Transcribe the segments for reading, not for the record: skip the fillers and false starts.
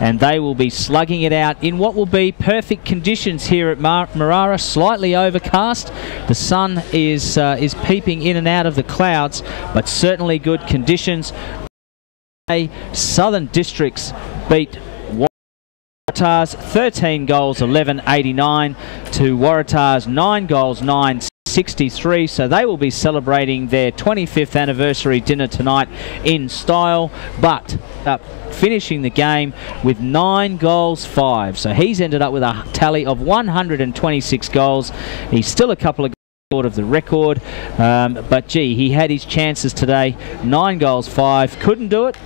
and they will be slugging it out in what will be perfect conditions here at Marara. Slightly overcast. The sun is peeping in and out of the clouds, but certainly good conditions. Southern Districts beat Waratahs 13 goals 11-89 to Waratahs 9 goals 9-63, so they will be celebrating their 25th anniversary dinner tonight in style, but finishing the game with 9 goals 5, so he's ended up with a tally of 126 goals. He's still a couple of short of the record, but gee, he had his chances today. 9 goals 5, couldn't do it.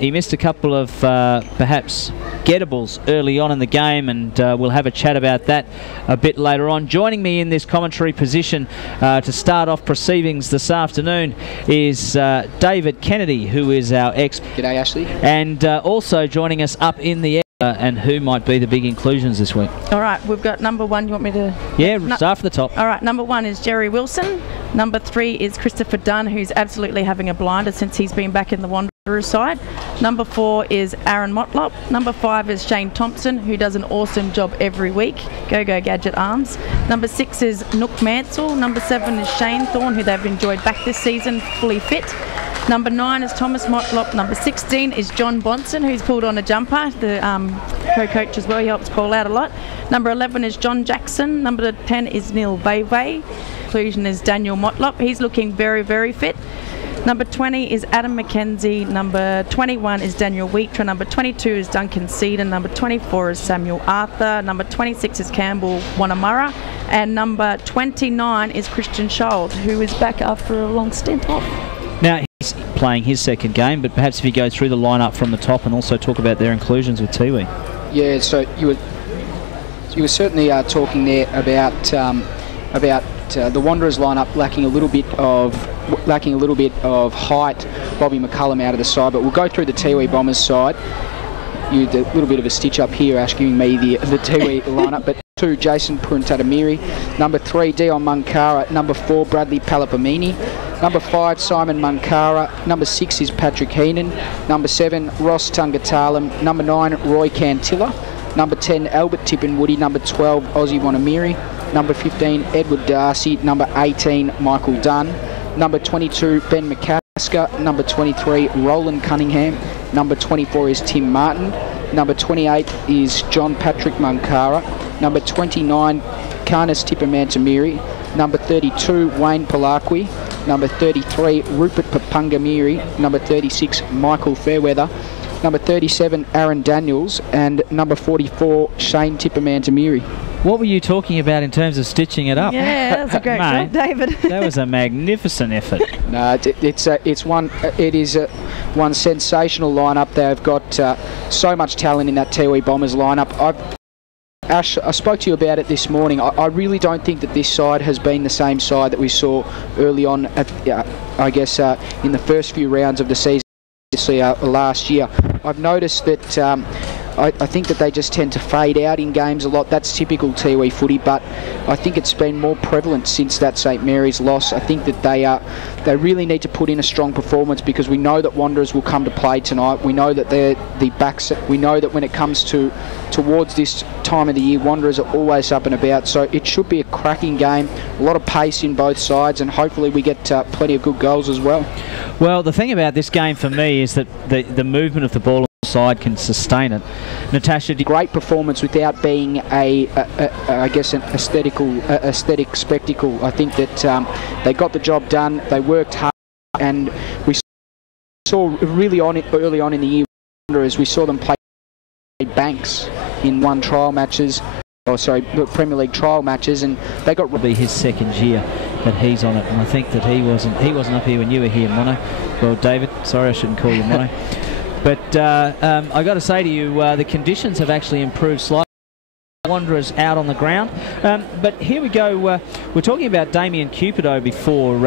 He missed a couple of perhaps gettables early on in the game, and we'll have a chat about that a bit later on. Joining me in this commentary position to start off proceedings this afternoon is David Kennedy, who is our G'day, Ashley. And also joining us up in the air, and who might be the big inclusions this week. All right, we've got number 1. You want me to... Yeah, start from the top. All right, number 1 is Jerry Wilson. Number 3 is Christopher Dunn, who's absolutely having a blinder since he's been back in the Wanderers side. Number 4 is Aaron Motlop. Number 5 is Shane Thompson, who does an awesome job every week. Go Gadget Arms. Number 6 is Nook Mansell. Number 7 is Shane Thorne, who they've enjoyed back this season, fully fit. Number 9 is Thomas Motlop. Number 16 is John Bonson, who's pulled on a jumper, the co-coach as well. He helps Paul out a lot. Number 11 is John Jackson. Number 10 is Neil Veve. Inclusion is Daniel Motlop. He's looking very, very fit. Number 20 is Adam McKenzie. Number 21 is Daniel Wheatra. Number 22 is Duncan Seaton. Number 24 is Samuel Arthur. Number 26 is Campbell Wanamara. And number 29 is Christian Schold, who is back after a long stint off. Now, he's playing his second game, but perhaps if you go through the lineup from the top and also talk about their inclusions with Tiwi. Yeah, so you were certainly talking there about the Wanderers lineup lacking a little bit of height. Bobby McCullum out of the side, but we'll go through the Tiwi Bombers side. You did a little bit of a stitch up here, asking me the Tiwi lineup, but 2, Jason Purantatamiri. Number 3, Dion Munkara. Number 4, Bradley Palapamini. Number 5, Simon Munkara. Number 6 is Patrick Heenan. Number 7, Ross Tungatalam. Number 9, Roy Cantilla. Number 10, Albert Tippenwoody. Number 12, Ozzy Wanamiri. Number 15, Edward Darcy. Number 18, Michael Dunn. Number 22, Ben McCasker. Number 23, Roland Cunningham. Number 24 is Tim Martin. Number 28 is John Patrick Munkara. Number 29, Karnas Tippamantamiri. Number 32, Wayne Palakwi. Number 33, Rupert Papungamiri. Number 36, Michael Fairweather. Number 37, Aaron Daniels. And number 44, Shane Tippamantamiri. What were you talking about in terms of stitching it up? Yeah, that was a great job, David. That was a magnificent effort. No, it is one sensational lineup. They've got so much talent in that Tiwi Bombers lineup. Ash, I spoke to you about it this morning. I really don't think that this side has been the same side that we saw early on, I guess, in the first few rounds of the season last year. I've noticed that I think that they just tend to fade out in games a lot. That's typical Tiwi footy, but I think it's been more prevalent since that St Mary's loss. I think that they really need to put in a strong performance, because we know that Wanderers will come to play tonight. We know that they're the backs. We know that when it comes towards this time of the year, Wanderers are always up and about. So it should be a cracking game. A lot of pace in both sides, and hopefully we get plenty of good goals as well. Well, the thing about this game for me is that the movement of the ball on the side can sustain it. Natasha, great performance without being I guess an aesthetic spectacle. I think that they got the job done. They worked hard, and we saw early on in the year, as we saw them play Banks in Premier League trial matches, and they got. Will be his second year that he's on it, and I think that he wasn't up here when you were here, Mono. Well, David, sorry I shouldn't call you Mono. But I got to say to you, the conditions have actually improved slightly. Wanderers out on the ground. But here we go. We're talking about Damien Cupido before,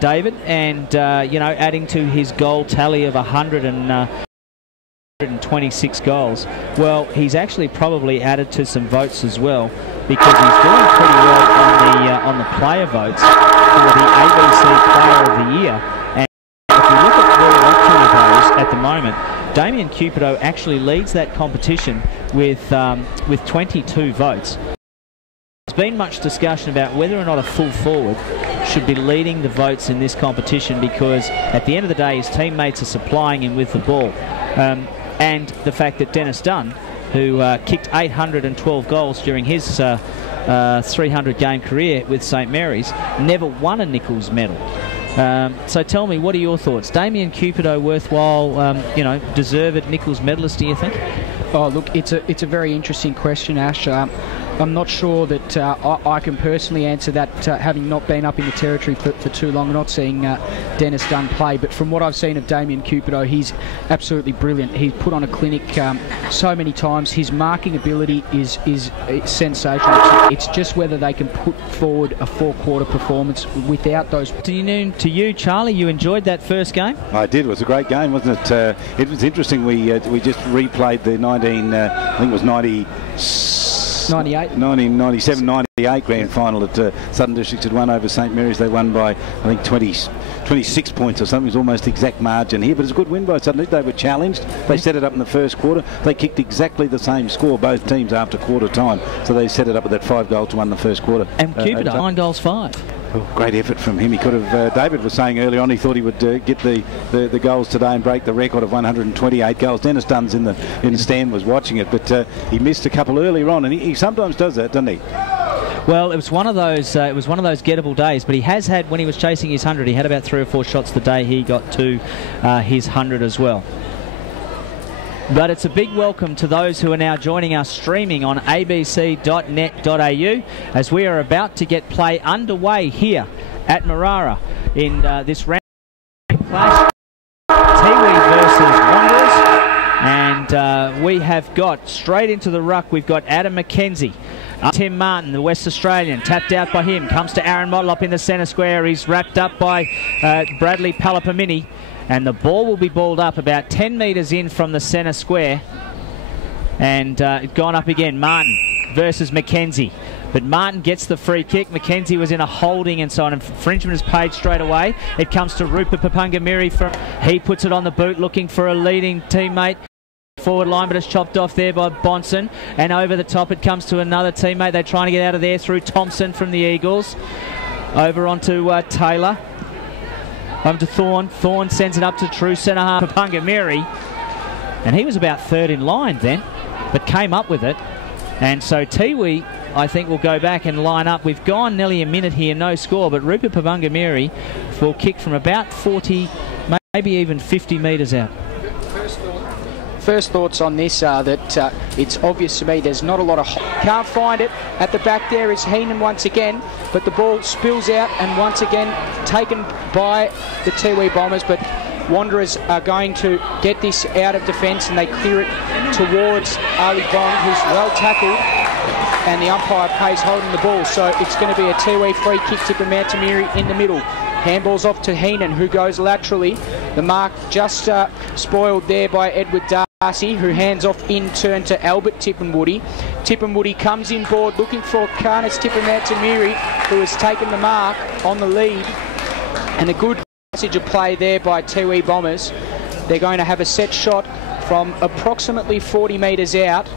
David, and adding to his goal tally of 126 goals. Well, he's actually probably added to some votes as well, because he's doing pretty well on the player votes for the ABC Player of the Year. And if you look at where we're up to with those at the moment, Damien Cupido actually leads that competition with 22 votes. There's been much discussion about whether or not a full forward should be leading the votes in this competition, because at the end of the day his teammates are supplying him with the ball. And the fact that Dennis Dunn, who kicked 812 goals during his 300-game career with St Mary's, never won a Nichols medal. So tell me, what are your thoughts? Damien Cupido worthwhile, deserved Nichols medalist, do you think? Oh, look, it's a very interesting question, Ash. I'm not sure that I can personally answer that, having not been up in the territory for too long, not seeing Dennis Dunn play. But from what I've seen of Damien Cupido, he's absolutely brilliant. He's put on a clinic so many times. His marking ability is sensational. It's just whether they can put forward a four-quarter performance without those. To you, Charlie, you enjoyed that first game? I did. It was a great game, wasn't it? It was interesting. We just replayed the 1997, 98 grand final that Southern Districts had won over St Mary's. They won by, I think, 26 points or something. It was almost exact margin here, but it's a good win by Southern. They were challenged. They set it up in the first quarter. They kicked exactly the same score, both teams, after quarter time. So they set it up with that 5 goals to 1 in the first quarter. And Cupido, 9 goals, 5. Oh, great effort from him. He could have, David was saying earlier on, he thought he would get the goals today and break the record of 128 goals. Dennis Dunn's in the stand was watching it, but he missed a couple earlier on, and he sometimes does that, doesn't he? Well, it was one of those gettable days, but he has had, when he was chasing his 100, he had about 3 or 4 shots the day he got to his 100 as well. But it's a big welcome to those who are now joining us streaming on abc.net.au as we are about to get play underway here at Marara in this round clash. Tiwi versus Wanderers. And we have got, straight into the ruck, we've got Adam McKenzie. Tim Martin, the West Australian, tapped out by him, comes to Aaron Motlop in the centre square. He's wrapped up by Bradley Palapamini. And the ball will be balled up about 10 metres in from the centre square. And gone up again. Martin versus McKenzie. But Martin gets the free kick. McKenzie was in a holding, and so an infringement is paid straight away. It comes to Rupert Papungamiri. He puts it on the boot, looking for a leading teammate. Forward line, but it's chopped off there by Bonson. And over the top it comes to another teammate. They're trying to get out of there through Thompson from the Eagles. Over onto Taylor. Over to Thorne. Thorne sends it up to true centre half Papungamiri. And he was about third in line then, but came up with it. And so Tiwi, I think, will go back and line up. We've gone nearly a minute here, no score, but Rupert Papungamiri will kick from about 40, maybe even 50 metres out. First thoughts on this are that it's obvious to me there's not a lot of... Can't find it. At the back there is Heenan once again, but the ball spills out and once again taken by the Tiwi Bombers, but Wanderers are going to get this out of defence and they clear it towards Ali Bond, who's well tackled, and the umpire pays holding the ball. So it's going to be a Tiwi free kick to Papungamiri in the middle. Handball's off to Heenan, who goes laterally. The mark just spoiled there by Edward Darcy, who hands off in turn to Albert Tippenwoody. Tippenwoody comes in board looking for Karnas Tippenwoody, who has taken the mark on the lead. And a good passage of play there by Tiwi Bombers. They're going to have a set shot from approximately 40 metres out.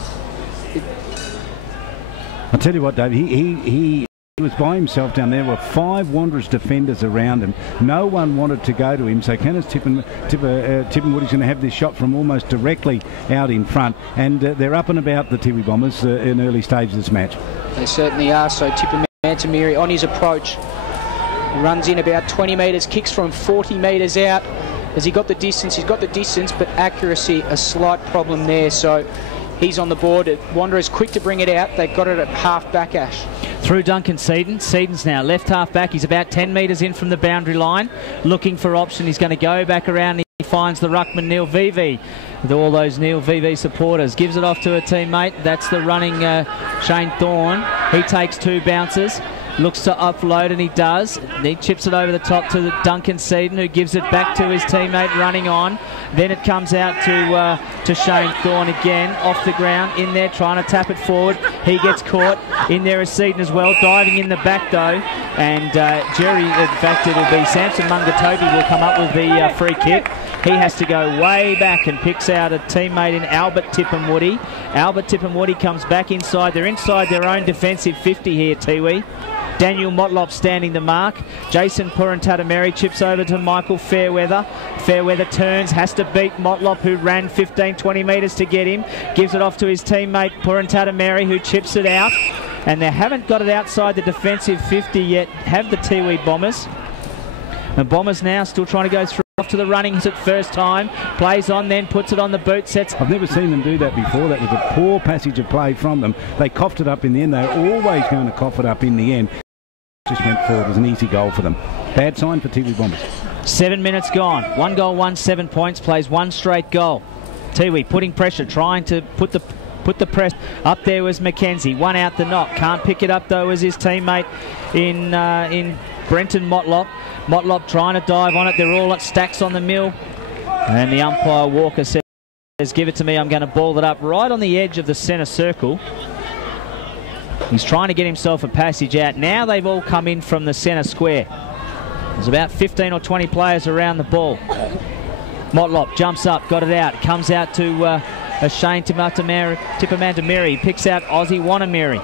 I'll tell you what, Dave, he was by himself down there. There were 5 Wanderers defenders around him. No one wanted to go to him, so Kenneth Tippenwoody's going to have this shot from almost directly out in front, and they're up and about, the Tiwi Bombers, in early stages of this match. They certainly are. So Tippenwoody on his approach runs in about 20 metres, kicks from 40 metres out. Has he got the distance? He's got the distance, but accuracy, a slight problem there. So he's on the board. Wanderers quick to bring it out. They've got it at half back, Ash. Through Duncan Seaton. Seaton's now left half back. He's about 10 metres in from the boundary line, looking for option. He's going to go back around. He finds the ruckman Neil Vivi with all those Neil Vivi supporters. Gives it off to a teammate. That's the running Shane Thorne. He takes 2 bounces. Looks to upload, and he does. He chips it over the top to Duncan Seaton, who gives it back to his teammate running on. Then it comes out to Shane Thorne again, off the ground, in there, trying to tap it forward. He gets caught. In there is Seaton as well, diving in the back though. And Jerry, in fact, it'll be Samson Mungatobi will come up with the free kick. He has to go way back and picks out a teammate in Albert Tipperwoody. Albert Tipperwoody comes back inside. They're inside their own defensive 50 here, Tiwi. Daniel Motlop standing the mark. Jason Purantatameri chips over to Michael Fairweather. Fairweather turns, has to beat Motlop, who ran 15-20 metres to get him. Gives it off to his teammate Purantatameri, who chips it out. And they haven't got it outside the defensive 50 yet, have the Tiwi Bombers. The Bombers now still trying to go through. Off to the runnings at first time, plays on, then puts it on the boot, sets. I've never seen them do that before. That was a poor passage of play from them. They coughed it up in the end. They're always going to cough it up in the end. Just went forward. It was an easy goal for them. Bad sign for Tiwi Bombers. 7 minutes gone. 1 goal, 1, 7 points. Plays one straight goal. Tiwi putting pressure, trying to put the press. Up there was Mackenzie. One out the knock. Can't pick it up though as his teammate in Brenton Motlop. Motlop trying to dive on it. They're all at stacks on the mill. And the umpire Walker says, give it to me. I'm going to ball it up right on the edge of the centre circle. He's trying to get himself a passage out. Now they've all come in from the centre square. There's about 15 or 20 players around the ball. Motlop jumps up, got it out. Comes out to Shane Tippermantameri. Picks out Aussie Wanameri.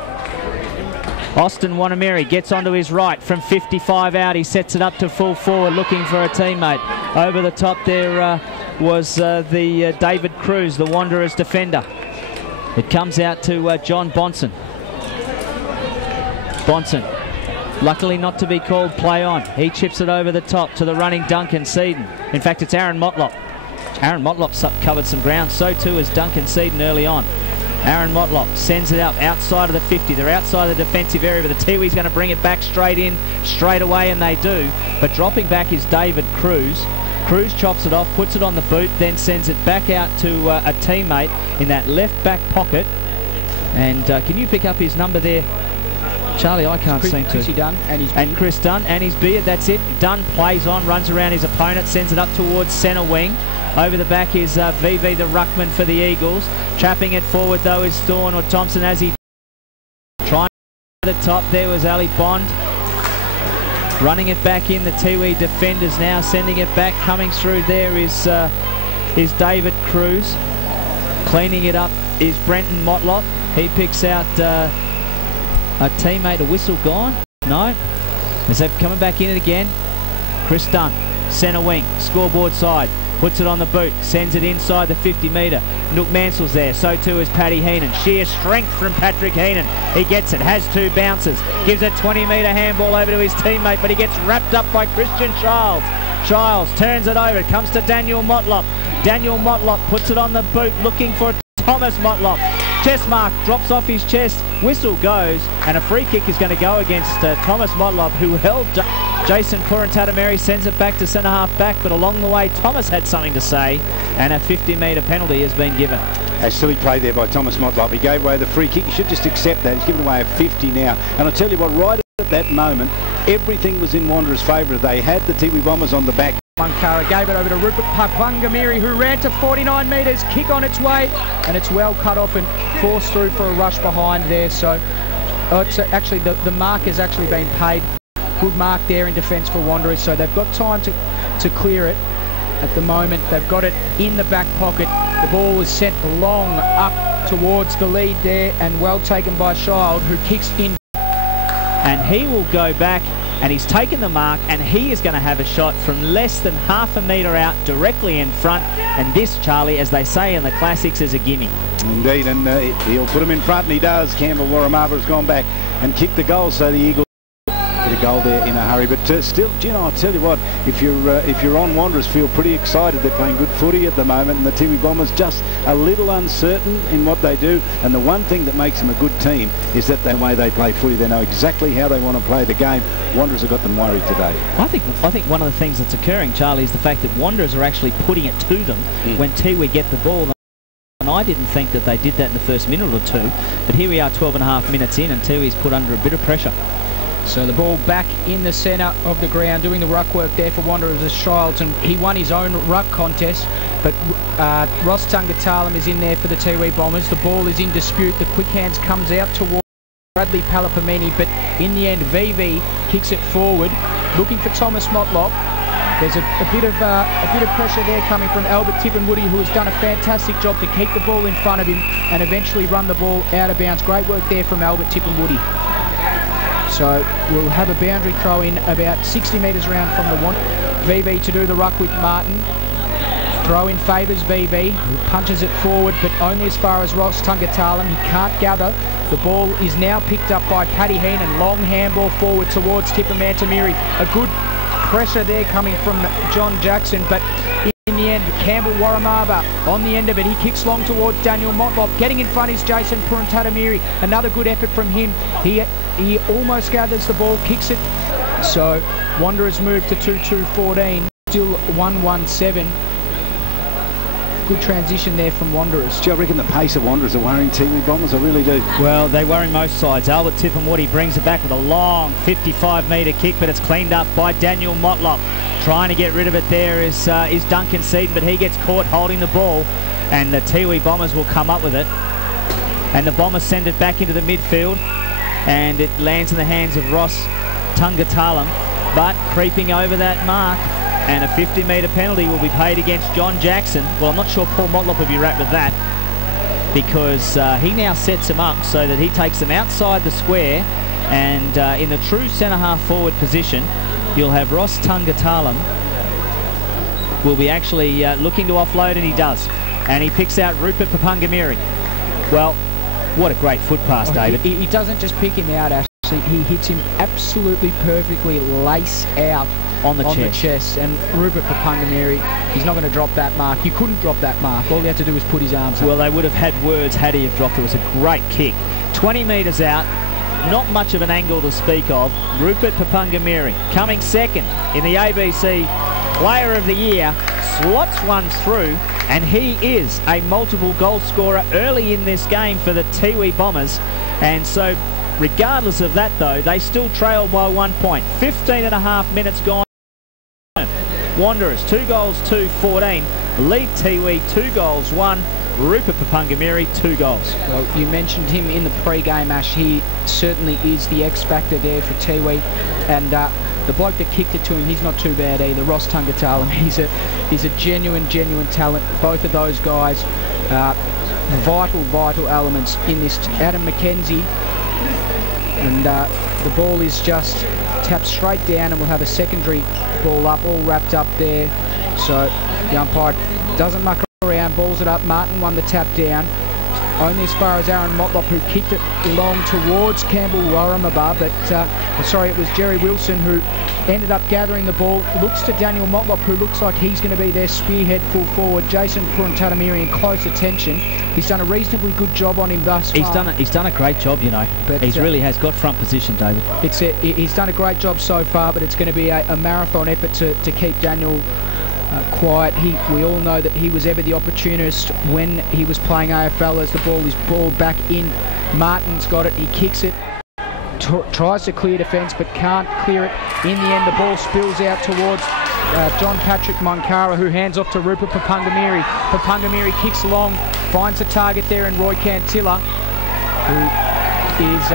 Austin Wanameri gets onto his right from 55 out. He sets it up to full forward looking for a teammate. Over the top there was the David Cruz, the Wanderers defender. It comes out to John Bonson. Bonson, luckily not to be called play on. He chips it over the top to the running Duncan Seaton. In fact, it's Aaron Motlop. Aaron Motlop's covered some ground. So too has Duncan Seaton early on. Aaron Motlop sends it up outside of the 50. They're outside the defensive area, but the Tiwi's going to bring it back straight in, straight away, and they do. But dropping back is David Cruz. Cruz chops it off, puts it on the boot, then sends it back out to a teammate in that left back pocket. And can you pick up his number there, Charlie? I can't seem to. Chrissy Dunn and his beard. And Chris Dunn and his beard, that's it. Dunn plays on, runs around his opponent, sends it up towards centre wing. Over the back is VV, the ruckman for the Eagles. Trapping it forward though is Thorne or Thompson as he trying to the top. There was Ali Bond. Running it back in, the Tiwi defenders now sending it back. Coming through there is David Cruz. Cleaning it up is Brenton Motlop. He picks out a teammate. A whistle gone? No. As they're coming back in it again. Chris Dunn, centre wing, scoreboard side. Puts it on the boot, sends it inside the 50 metre. Nook Mansell's there, so too is Paddy Heenan. Sheer strength from Patrick Heenan. He gets it, has two bounces. Gives a 20 metre handball over to his teammate, but he gets wrapped up by Christian Childs. Childs turns it over, it comes to Daniel Motlop. Daniel Motlop puts it on the boot, looking for Thomas Motlop. Chest mark, drops off his chest, whistle goes, and a free kick is going to go against Thomas Motlop, who held Jason Purantatameri, sends it back to centre half back, but along the way Thomas had something to say, and a 50 metre penalty has been given. A silly play there by Thomas Motlop. He gave away the free kick. You should just accept that. He's given away a 50 now. And I'll tell you what, right at that moment, everything was in Wanderers' favour. They had the Tiwi Bombers on the back. Munkara gave it over to Rupert Papangamiri, who ran to 49 metres, kick on its way, and it's well cut off and forced through for a rush behind there. So it's actually the mark has actually been paid. Good mark there in defence for Wanderers, so they've got time to clear it. At the moment, they've got it in the back pocket. The ball was sent long up towards the lead there, and well taken by Child, who kicks in. And he will go back, and he's taken the mark, and he is going to have a shot from less than half a metre out, directly in front. And this, Charlie, as they say in the classics, is a gimme. Indeed, and he'll put him in front, and he does. Campbell Warramava has gone back and kicked the goal, so the Eagles get a goal there in a hurry. But still, Gino, I'll tell you what, if you're on Wanderers, feel pretty excited. They're playing good footy at the moment, and the Tiwi Bombers just a little uncertain in what they do. And the one thing that makes them a good team is that the way they play footy, they know exactly how they want to play the game. Wanderers have got them worried today. I think one of the things that's occurring, Charlie, is the fact that Wanderers are actually putting it to them when Tiwi get the ball. And I didn't think that they did that in the first minute or two, but here we are 12.5 minutes in, and Tiwi's put under a bit of pressure. So the ball back in the centre of the ground, doing the ruck work there for Wanderers as Childs, and he won his own ruck contest, but Ross Tungatalam is in there for the Tiwi Bombers. The ball is in dispute. The quick hands comes out towards Bradley Palapamini, but in the end VV kicks it forward, looking for Thomas Motlop. There's a bit of pressure there coming from Albert Tippenwoody, who has done a fantastic job to keep the ball in front of him and eventually run the ball out of bounds. Great work there from Albert Tippenwoody. So we'll have a boundary throw in about 60 metres round from the one. VV to do the ruck with Martin. Throw in favours VV, who punches it forward, but only as far as Ross Tungatalam. He can't gather. The ball is now picked up by Paddy Heenan. Long handball forward towards Tipper Mantamiri. A good pressure there coming from John Jackson, but in the end, Campbell Warramaba on the end of it. He kicks long towards Daniel Motlop. Getting in front is Jason Puruntatamiri. Another good effort from him. He almost gathers the ball, kicks it. So Wanderers move to 2-2-14. Still 1-1-7. Good transition there from Wanderers. Do you reckon the pace of Wanderers are worrying Tiwi Bombers? I really do. Well, they worry most sides. Albert Tippenwoody brings it back with a long 55-metre kick, but it's cleaned up by Daniel Motlop. Trying to get rid of it there is Duncan Seaton, but he gets caught holding the ball, and the Tiwi Bombers will come up with it. And the Bombers send it back into the midfield, and it lands in the hands of Ross Tungatalam, but creeping over that mark. And a 50-metre penalty will be paid against John Jackson. Well, I'm not sure Paul Motlop will be wrapped with that, because he now sets them up so that he takes them outside the square, and in the true centre-half forward position, you'll have Ross Tungatalam will be actually looking to offload, and he does. And he picks out Rupert Papungamiri. Well, what a great foot pass, David. He doesn't just pick him out, actually. He hits him absolutely perfectly, lace out on the chest. And Rupert Papungamiri, he's not going to drop that mark. You couldn't drop that mark. All you had to do was put his arms up. Well, they would have had words had he have dropped it. It was a great kick. 20 metres out, not much of an angle to speak of. Rupert Papungamiri coming second in the ABC Player of the Year, slots one through, and he is a multiple goal scorer early in this game for the Tiwi Bombers. And so regardless of that, though, they still trail by 1 point. 15.5 minutes gone. Wanderers 2-2-14. Lead Tiwi 2-1. Rupert Papungamiri 2 goals. Well, you mentioned him in the pre-game, Ash. He certainly is the X factor there for Tiwi, and the bloke that kicked it to him, he's not too bad either. Ross Tungatalam, he's a genuine talent. Both of those guys, vital elements in this. Adam McKenzie, and the ball is just tapped straight down, and we'll have a secondary ball up, all wrapped up there. So the umpire doesn't muck around, balls it up. Martin won the tap down, only as far as Aaron Motlop, who kicked it long towards Campbell Warramaba, but sorry, it was Jerry Wilson who ended up gathering the ball. Looks to Daniel Motlop, who looks like he's going to be their spearhead full forward. Jason Puruntatamiri in close attention. He's done a reasonably good job on him thus far. He's done a great job, you know. But he really has got front position, David. He's done a great job so far, but it's going to be a marathon effort to keep Daniel quiet. We all know that he was ever the opportunist when he was playing AFL, as the ball is balled back in. Martin's got it, he kicks it, tries to clear defence but can't clear it. In the end, the ball spills out towards John Patrick Monkara, who hands off to Rupert Papungamiri. Papungamiri kicks long, finds a target there in Roy Cantilla, who is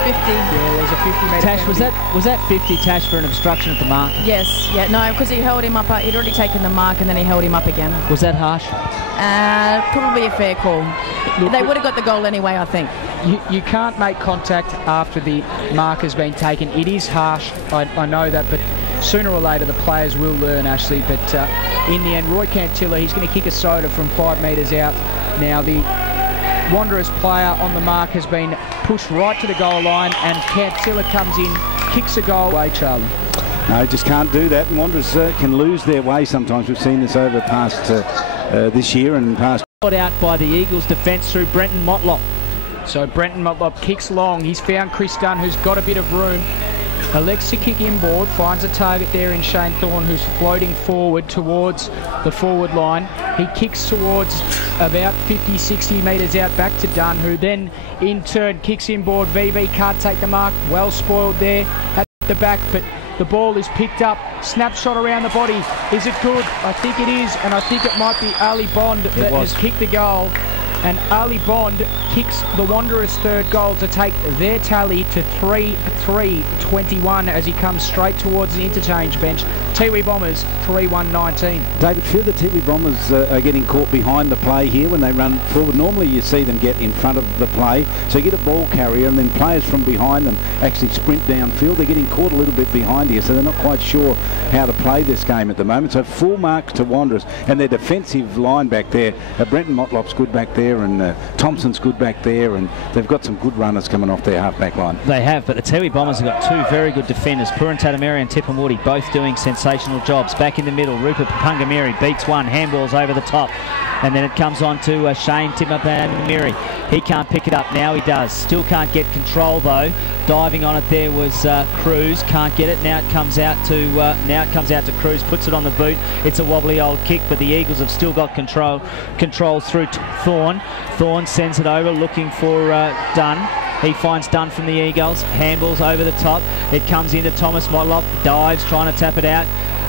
50. Yeah, there's a 50-metre Tash, was that 50, Tash, for an obstruction at the mark? Yes, yeah, no, because he held him up. He'd already taken the mark and then he held him up again. Was that harsh? Probably a fair call. Look, they would have got the goal anyway, I think. You can't make contact after the mark has been taken. It is harsh, I know that, but sooner or later the players will learn, Ashley. But in the end, Roy Cantilla, he's going to kick a soda from 5 metres out. Now the Wanderers player on the mark has been pushed right to the goal line, and Cantilla comes in, kicks a goal away, Charlie. No, just can't do that, and Wanderers can lose their way sometimes. We've seen this over past this year and past. Out by the Eagles defence through Brenton Motlop. So Brenton Motlop kicks long. He's found Chris Dunn, who's got a bit of room. Elects to kick inboard, finds a target there in Shane Thorne, who's floating forward towards the forward line. He kicks towards about 50-60 metres out back to Dunn, who then in turn kicks inboard. VV can't take the mark. Well spoiled there at the back, but the ball is picked up. Snapshot around the body. Is it good? I think it is, and I think it might be Ali Bond that has kicked the goal. And Ali Bond kicks the Wanderers' third goal to take their tally to 3-3-21 as he comes straight towards the interchange bench. Tiwi Bombers 3-1-19. David, few of the Tiwi Bombers are getting caught behind the play here when they run forward. Normally you see them get in front of the play, so you get a ball carrier and then players from behind them actually sprint downfield. They're getting caught a little bit behind here, so they're not quite sure how to play this game at the moment. So full marks to Wanderers, and their defensive line back there. Brenton Motlop's good back there, and Thompson's good back there, and they've got some good runners coming off their half-back line. They have, but the Tiwi Bombers have got two very good defenders. Purantatameri and Tipperwoody both doing sensational jobs. Back in the middle, Rupert Papungamiri beats one, handballs over the top, and then it comes on to Shane Tipperwoody. He can't pick it up, now he does. Still can't get control though. Diving on it there was Cruz, can't get it. Now it comes out to Cruz, puts it on the boot. It's a wobbly old kick, but the Eagles have still got control through Thorne. Thorne sends it over looking for Dunn. He finds Dunn from the Eagles, handballs over the top. It comes into Thomas Motlop, dives, trying to tap it out.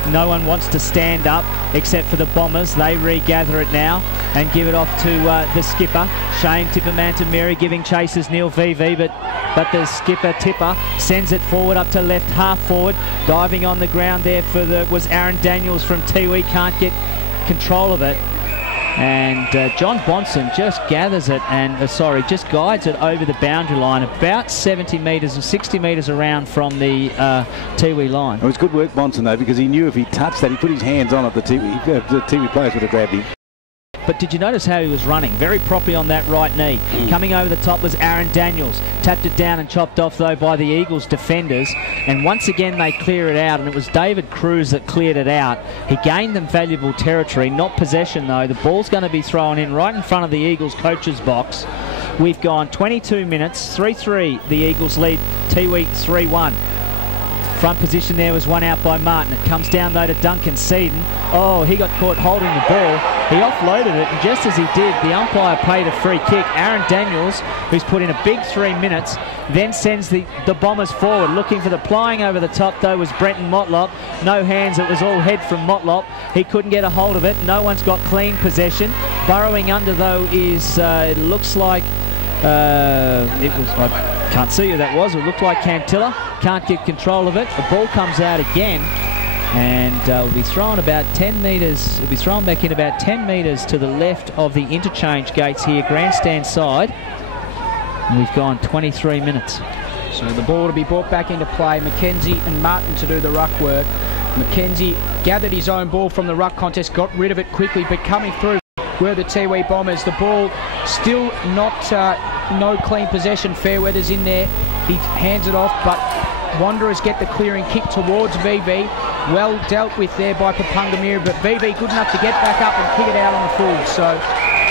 No one wants to stand up except for the Bombers. They regather it now and give it off to the skipper, Shane Tippermantameri, giving chase as Neil VV, but the skipper Tipper sends it forward up to left half forward. Diving on the ground there was Aaron Daniels from Tiwi, can't get control of it. And John Bonson just gathers it and, just guides it over the boundary line about 70 metres or 60 metres around from the Tiwi line. It was good work, Bonson, though, because he knew if he touched that, he put his hands on it, the Tiwi players would have grabbed him. But did you notice how he was running? Very properly on that right knee. Coming over the top was Aaron Daniels. Tapped it down and chopped off, though, by the Eagles defenders. And once again, they clear it out. And it was David Cruz that cleared it out. He gained them valuable territory. Not possession, though. The ball's going to be thrown in right in front of the Eagles coach's box. We've gone 22 minutes. 3-3. The Eagles lead Tiwi 3-1. Front position there was one out by Martin. It comes down, though, to Duncan Seaton. Oh, he got caught holding the ball. He offloaded it, and just as he did, the umpire paid a free kick. Aaron Daniels, who's put in a big 3 minutes, then sends the Bombers forward. Looking for the plying over the top, though, was Brenton Motlop. No hands, it was all head from Motlop. He couldn't get a hold of it. No one's got clean possession. Burrowing under, though, is, it looks like, I can't see who that was. It looked like Cantilla. Can't get control of it. The ball comes out again, and will be thrown about 10 metres. It'll be thrown back in about 10 metres to the left of the interchange gates here, grandstand side. And we've gone 23 minutes. So the ball to be brought back into play. Mackenzie and Martin to do the ruck work. Mackenzie gathered his own ball from the ruck contest, got rid of it quickly, but coming through were the Tiwi Bombers. The ball still not no clean possession. Fairweather's in there. He hands it off, but Wanderers get the clearing kick towards VV. Well dealt with there by Papungamiri, but VV good enough to get back up and kick it out on the full. So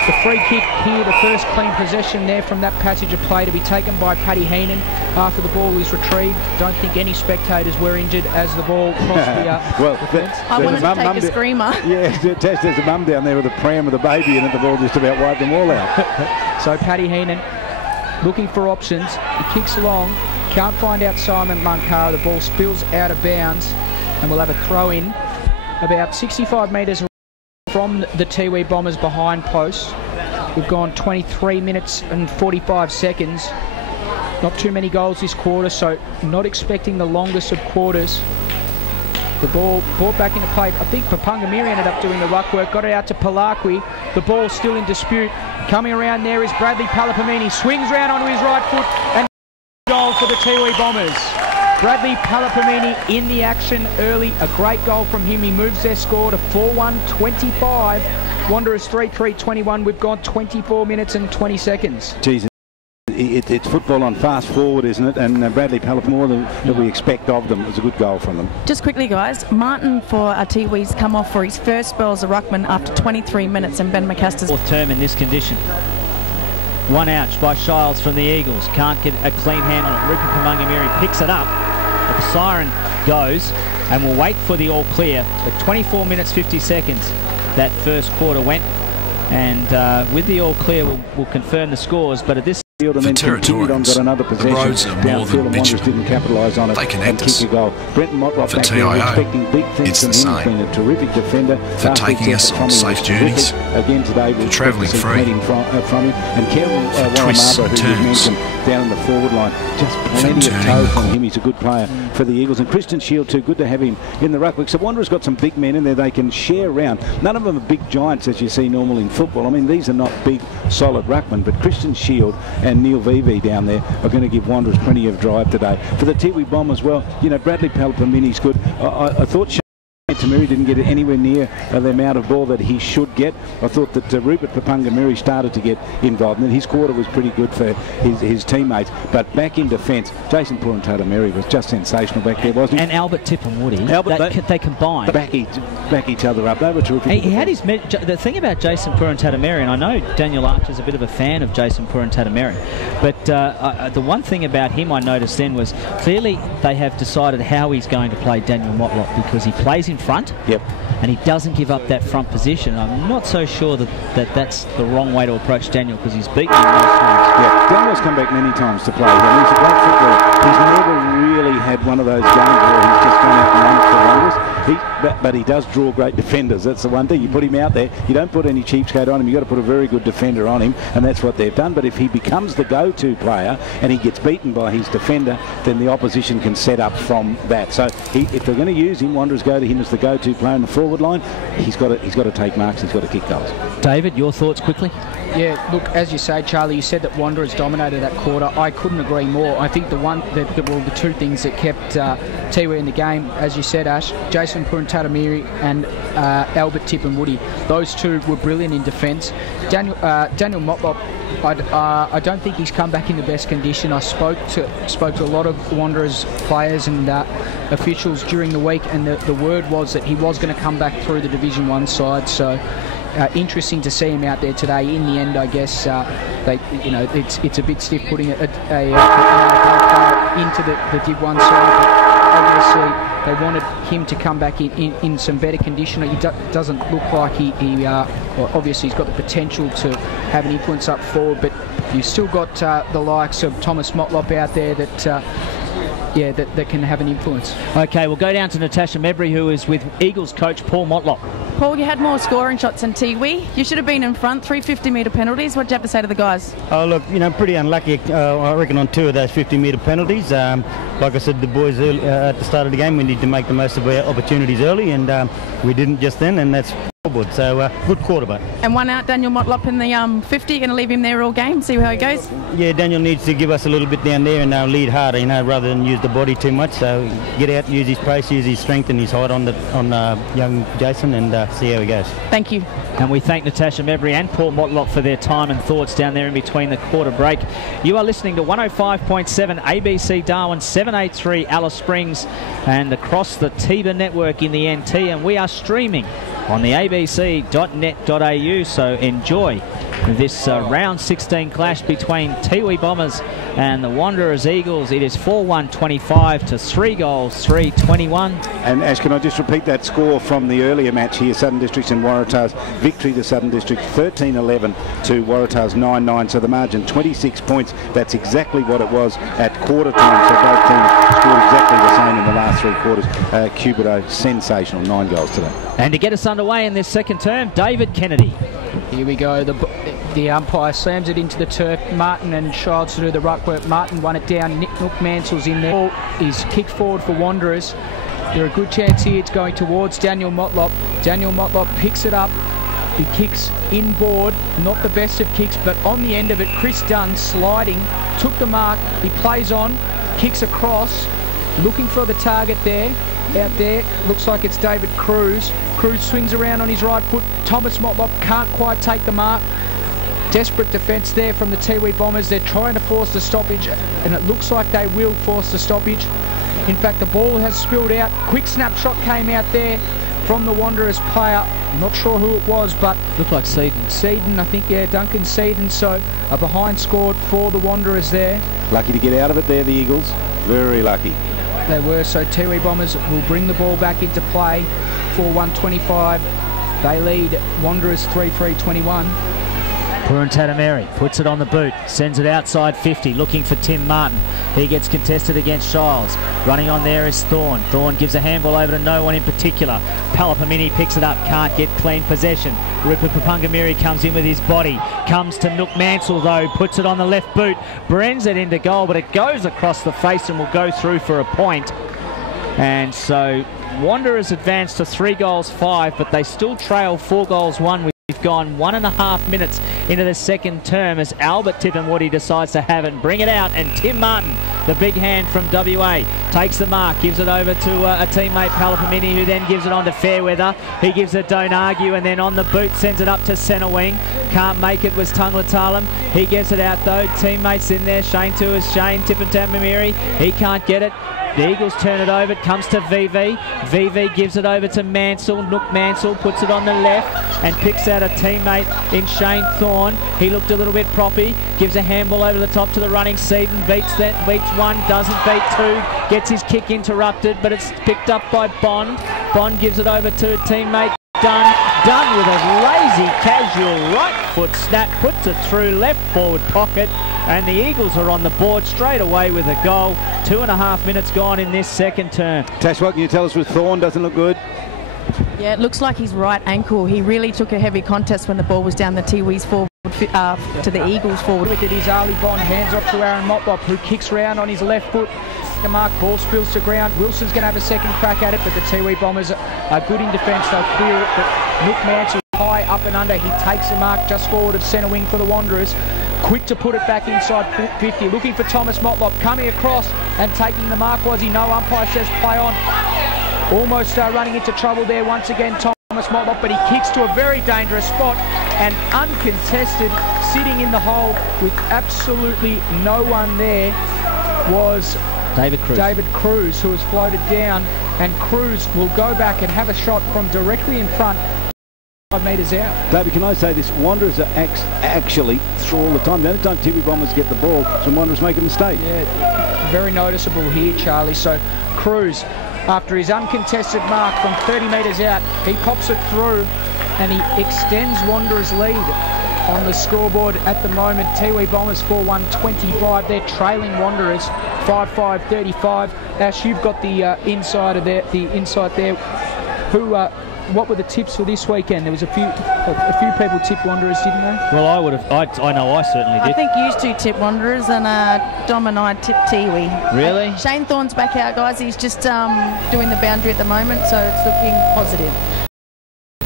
the free kick here, the first clean possession there from that passage of play, to be taken by Paddy Heenan after the ball is retrieved. Don't think any spectators were injured as the ball crossed the fence. I wanted to take a screamer. Yeah, there's a mum down there with a pram with a baby in it. The ball just about wiped them all out. So Paddy Heenan looking for options. He kicks along. Can't find out Simon Munkara. The ball spills out of bounds, and we'll have a throw in about 65 metres from the Tiwi Bombers behind post. We've gone 23 minutes and 45 seconds. Not too many goals this quarter, so not expecting the longest of quarters. The ball brought back into play. I think Papungamiri ended up doing the ruck work. Got it out to Palakwi. The ball still in dispute. Coming around there is Bradley Palapamini. Swings round onto his right foot, and goal for the Tiwi Bombers. Bradley Palapamini in the action early. A great goal from him. He moves their score to 4-1-25. Wanderers 3-3-21. We've gone 24 minutes and 20 seconds. Jeez, it's football on fast forward, isn't it? And Bradley Palapamini, more than we expect of them. It was a good goal from them. Just quickly, guys, Martin for Tiwi's come off for his first spell as a ruckman after 23 minutes, and Ben McCaster's fourth term in this condition. One out by Shiles from the Eagles. Can't get a clean hand on it. Rupert Pamungamiri picks it up, but the siren goes, and we'll wait for the all clear. But 24 minutes 50 seconds that first quarter went, and with the all clear we'll confirm the scores. But at this and then continued on, got another possession downfield, and Wanderers didn't capitalise on it and kick a goal. Brenton Motlop back there expecting big things from him. He's been a terrific defender. For taking us on safe journeys. Again today, we're travelling free. From him. And Kevin Warramaba, who was mentioned down in the forward line, just plenty of toe from him. He's a good player for the Eagles. And Christian Shield too, good to have him in the ruckwick. So Wanderers got some big men in there they can share around. None of them are big giants as you see normal in football. I mean, these are not big, solid ruckmen, but Christian Shield and Neil Vivi down there are going to give Wanderers plenty of drive today. For the Tiwi Bombers, well, you know, Bradley Palapamini's good. I thought Tamiri didn't get anywhere near the amount of ball that he should get. I thought that Rupert Papungamiri started to get involved, and his quarter was pretty good for his teammates. But back in defence, Jason Purantatameri was just sensational back there, wasn't he? And Albert Tipungwuti, they combined. Back each other up. They were terrific. He had his... The thing about Jason Purantatameri, and I know Daniel Archer's a bit of a fan of Jason Purantatameri, but the one thing about him I noticed then was clearly they have decided how he's going to play Daniel Motlop, because he plays in front, and he doesn't give up that front position. I'm not so sure that's the wrong way to approach Daniel, because he's beaten him most times. Yeah, Daniel's come back many times to play. I mean, he's a great footballer. He's never really had one of those games where he's just gone out and run for Wanderers. But he does draw great defenders. That's the one thing. You put him out there, you don't put any cheapskate on him. You've got to put a very good defender on him, and that's what they've done. But if he becomes the go-to player and he gets beaten by his defender, then the opposition can set up from that. So if they're going to use him, Wanderers go to him as the go-to player in the forward line. He's got to take marks. He's got to kick goals. David, your thoughts quickly? Yeah, look, as you say, Charlie, you said that Wanderers dominated that quarter. I couldn't agree more. I think the two things that kept Tiwi in the game, as you said, Ash, Jason Purantatamiri and Albert Tipungwuti. Those two were brilliant in defence. Daniel Motlop, I don't think he's come back in the best condition. I spoke to a lot of Wanderers players and officials during the week, and the word was that he was going to come back through the Division 1 side. So interesting to see him out there today. In the end, I guess it's a bit stiff putting into the Div 1 side. But obviously, they wanted him to come back in some better condition. He doesn't look like well, obviously he's got the potential to have an influence up forward, but you've still got the likes of Thomas Motlop out there that can have an influence. Okay, we'll go down to Natasha Mebry, who is with Eagles coach Paul Motlop. Paul, you had more scoring shots than Tiwi. You should have been in front. 3 50-metre penalties. What do you have to say to the guys? Oh, look, pretty unlucky, I reckon, on 2 of those 50-metre penalties. Like I said, the boys early, at the start of the game, we need to make the most of our opportunities early, and we didn't just then, and that's forward. So good quarter, but. And one out, Daniel Motlop in the 50. You're going to leave him there all game, see how he goes? Yeah, Daniel needs to give us a little bit down there and lead harder, rather than use the body too much. So get out, use his pace, use his strength and his height on young Jason, and see how he goes. Thank you. And we thank Natasha Mebry and Paul Motlop for their time and thoughts down there in between the quarter break. You are listening to 105.7 ABC Darwin, 783 Alice Springs, and across the TIBA network in the NT, and we are streaming on the abc.net.au, so enjoy this round 16 clash between Tiwi Bombers and the Wanderers Eagles. It is 4-1-25 to 3 goals, 3-21. And Ash, can I just repeat that score from the earlier match here? Southern Districts and Waratahs victory to Southern Districts 13-11 to Waratahs 9-9. So the margin 26 points. That's exactly what it was at quarter time. So both teams scored exactly the same in the last 3 quarters. Cubido, sensational, 9 goals today. And to get us underway in this second term, David Kennedy. Here we go. The umpire slams it into the turf. Martin and Childs to do the ruck work. Martin won it down. Nick Mansell's in there. Ball is kicked forward for Wanderers. There are a good chance here it's going towards Daniel Motlop. Daniel Motlop picks it up. He kicks inboard. Not the best of kicks, but on the end of it, Chris Dunn sliding. Took the mark. He plays on. Kicks across. Looking for the target there. Out there, looks like it's David Cruz. Cruz swings around on his right foot. Thomas Motlop can't quite take the mark. Desperate defence there from the Tiwi Bombers. They're trying to force the stoppage, and it looks like they will force the stoppage. In fact, the ball has spilled out. Quick snapshot came out there from the Wanderers player. I'm not sure who it was, but looked like Seaton. Seaton, I think, yeah, Duncan Seaton. So a behind scored for the Wanderers there. Lucky to get out of it there, the Eagles. Very lucky. They were. So Tiwi Bombers will bring the ball back into play. 4-1-25. They lead Wanderers 3-3-21. Purantatameri puts it on the boot, sends it outside 50, looking for Tim Martin. He gets contested against Shiles. Running on there is Thorne. Thorne gives a handball over to no one in particular. Palapamini picks it up, can't get clean possession. Rupert Papungamiri comes in with his body, comes to Nook Mansell though, puts it on the left boot, brings it into goal, but it goes across the face and will go through for a point. And so Wanderers advance to 3-5, but they still trail 4-1. We've gone 1.5 minutes into the second term as Albert Tippenwoody decides to have it and bring it out, and Tim Martin, the big hand from WA, takes the mark, gives it over to a teammate Palapamini, who then gives it on to Fairweather. He gives it Don't Argue, and then on the boot sends it up to centre wing. Can't make it was Tunglatalum. He gets it out though, teammates in there. Shane too is Shane Tippentamamiri. He can't get it. The Eagles turn it over, it comes to VV. VV gives it over to Mansell. Nook Mansell puts it on the left and picks out a teammate in Shane Thorne. He looked a little bit proppy, gives a handball over the top to the running Seaton. Beats one, doesn't beat two, gets his kick interrupted, but it's picked up by Bond. Bond gives it over to a teammate. Dunn with a lazy casual right foot snap, puts it through left forward pocket, and the Eagles are on the board straight away with a goal. 2.5 minutes gone in this second term. Tash, what can you tell us with Thorne? Doesn't look good. Yeah, it looks like his right ankle. He really took a heavy contest when the ball was down the Tiwi's forward to the Eagles forward. Look at his Ali Bond, hands off to Aaron Motlop, who kicks round on his left foot. The mark, ball spills to ground. Wilson's going to have a second crack at it, but the Tiwi Bombers are good in defence. They'll clear it, but Nook Mansell high up and under. He takes the mark just forward of centre wing for the Wanderers. Quick to put it back inside 50, looking for Thomas Motlop, coming across and taking the mark. Was he? No, umpire says play on. Almost running into trouble there once again, Thomas Motlop, but he kicks to a very dangerous spot and uncontested, sitting in the hole with absolutely no one there, was David Cruz, who was floated down, and Cruz will go back and have a shot from directly in front, 5 metres out. David, can I say this? Wanderers are actually, through all the time, the only time Tiwi Bombers get the ball, some Wanderers make a mistake. Yeah, very noticeable here, Charlie. So Cruz, after his uncontested mark from 30 metres out, he pops it through and he extends Wanderers' lead on the scoreboard at the moment. Tiwi Bombers 4-1-25. They're trailing Wanderers 5-5-35. Ash, you've got the insight there. Who? What were the tips for this weekend? There was a few people tipped Wanderers, didn't they? Well, I would have. I know I certainly did. I think you two tipped Wanderers, and Dom and I tipped Tiwi. Really? Shane Thorne's back out, guys. He's just doing the boundary at the moment, so it's looking positive.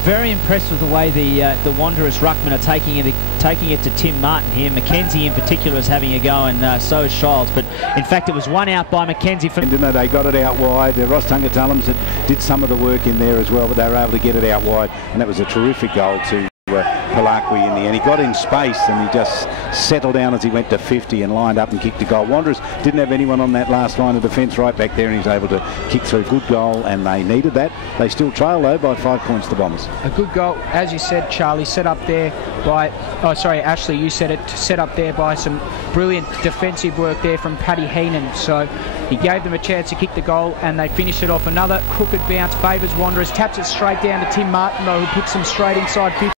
Very impressed with the way the Wanderers ruckmen are taking it to Tim Martin here. Mackenzie in particular is having a go, and so is Shiles. But in fact, it was one out by Mackenzie. Didn't they got it out wide. Ross Tungatalums did some of the work in there as well, but they were able to get it out wide, and that was a terrific goal to Palakwi in the end. He got in space and he just settled down as he went to 50 and lined up and kicked a goal. Wanderers didn't have anyone on that last line of defence right back there, and he was able to kick through. Good goal, and they needed that. They still trail though by 5 points, the Bombers. A good goal, as you said, Charlie, set up there by, Ashley, you said it, set up there by some brilliant defensive work there from Paddy Heenan. So he gave them a chance to kick the goal, and they finished it off. Another crooked bounce favours Wanderers, taps it straight down to Tim Martin though, who puts them straight inside 50.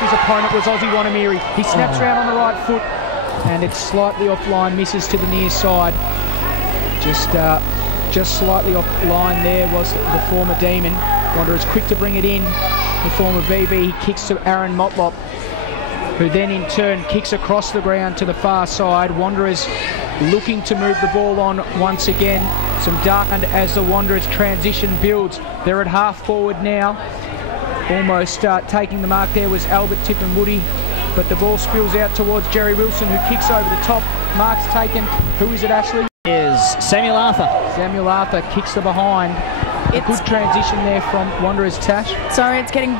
His opponent was Aussie Wanamiri. He snaps round on the right foot, and it's slightly offline, misses to the near side. Just slightly offline there was the former Demon. Wanderers quick to bring it in. The former VB, he kicks to Aaron Motlop, who then in turn kicks across the ground to the far side. Wanderers looking to move the ball on once again. Some dark, and as the Wanderers transition builds, they're at half forward now. Almost taking the mark there was Albert Tippenwoody, but the ball spills out towards Jerry Wilson, who kicks over the top. Mark's taken. Who is it, Ashley? Is Samuel Arthur. Samuel Arthur kicks the behind. A good transition there from Wanderers, Tash. Sorry, it's getting...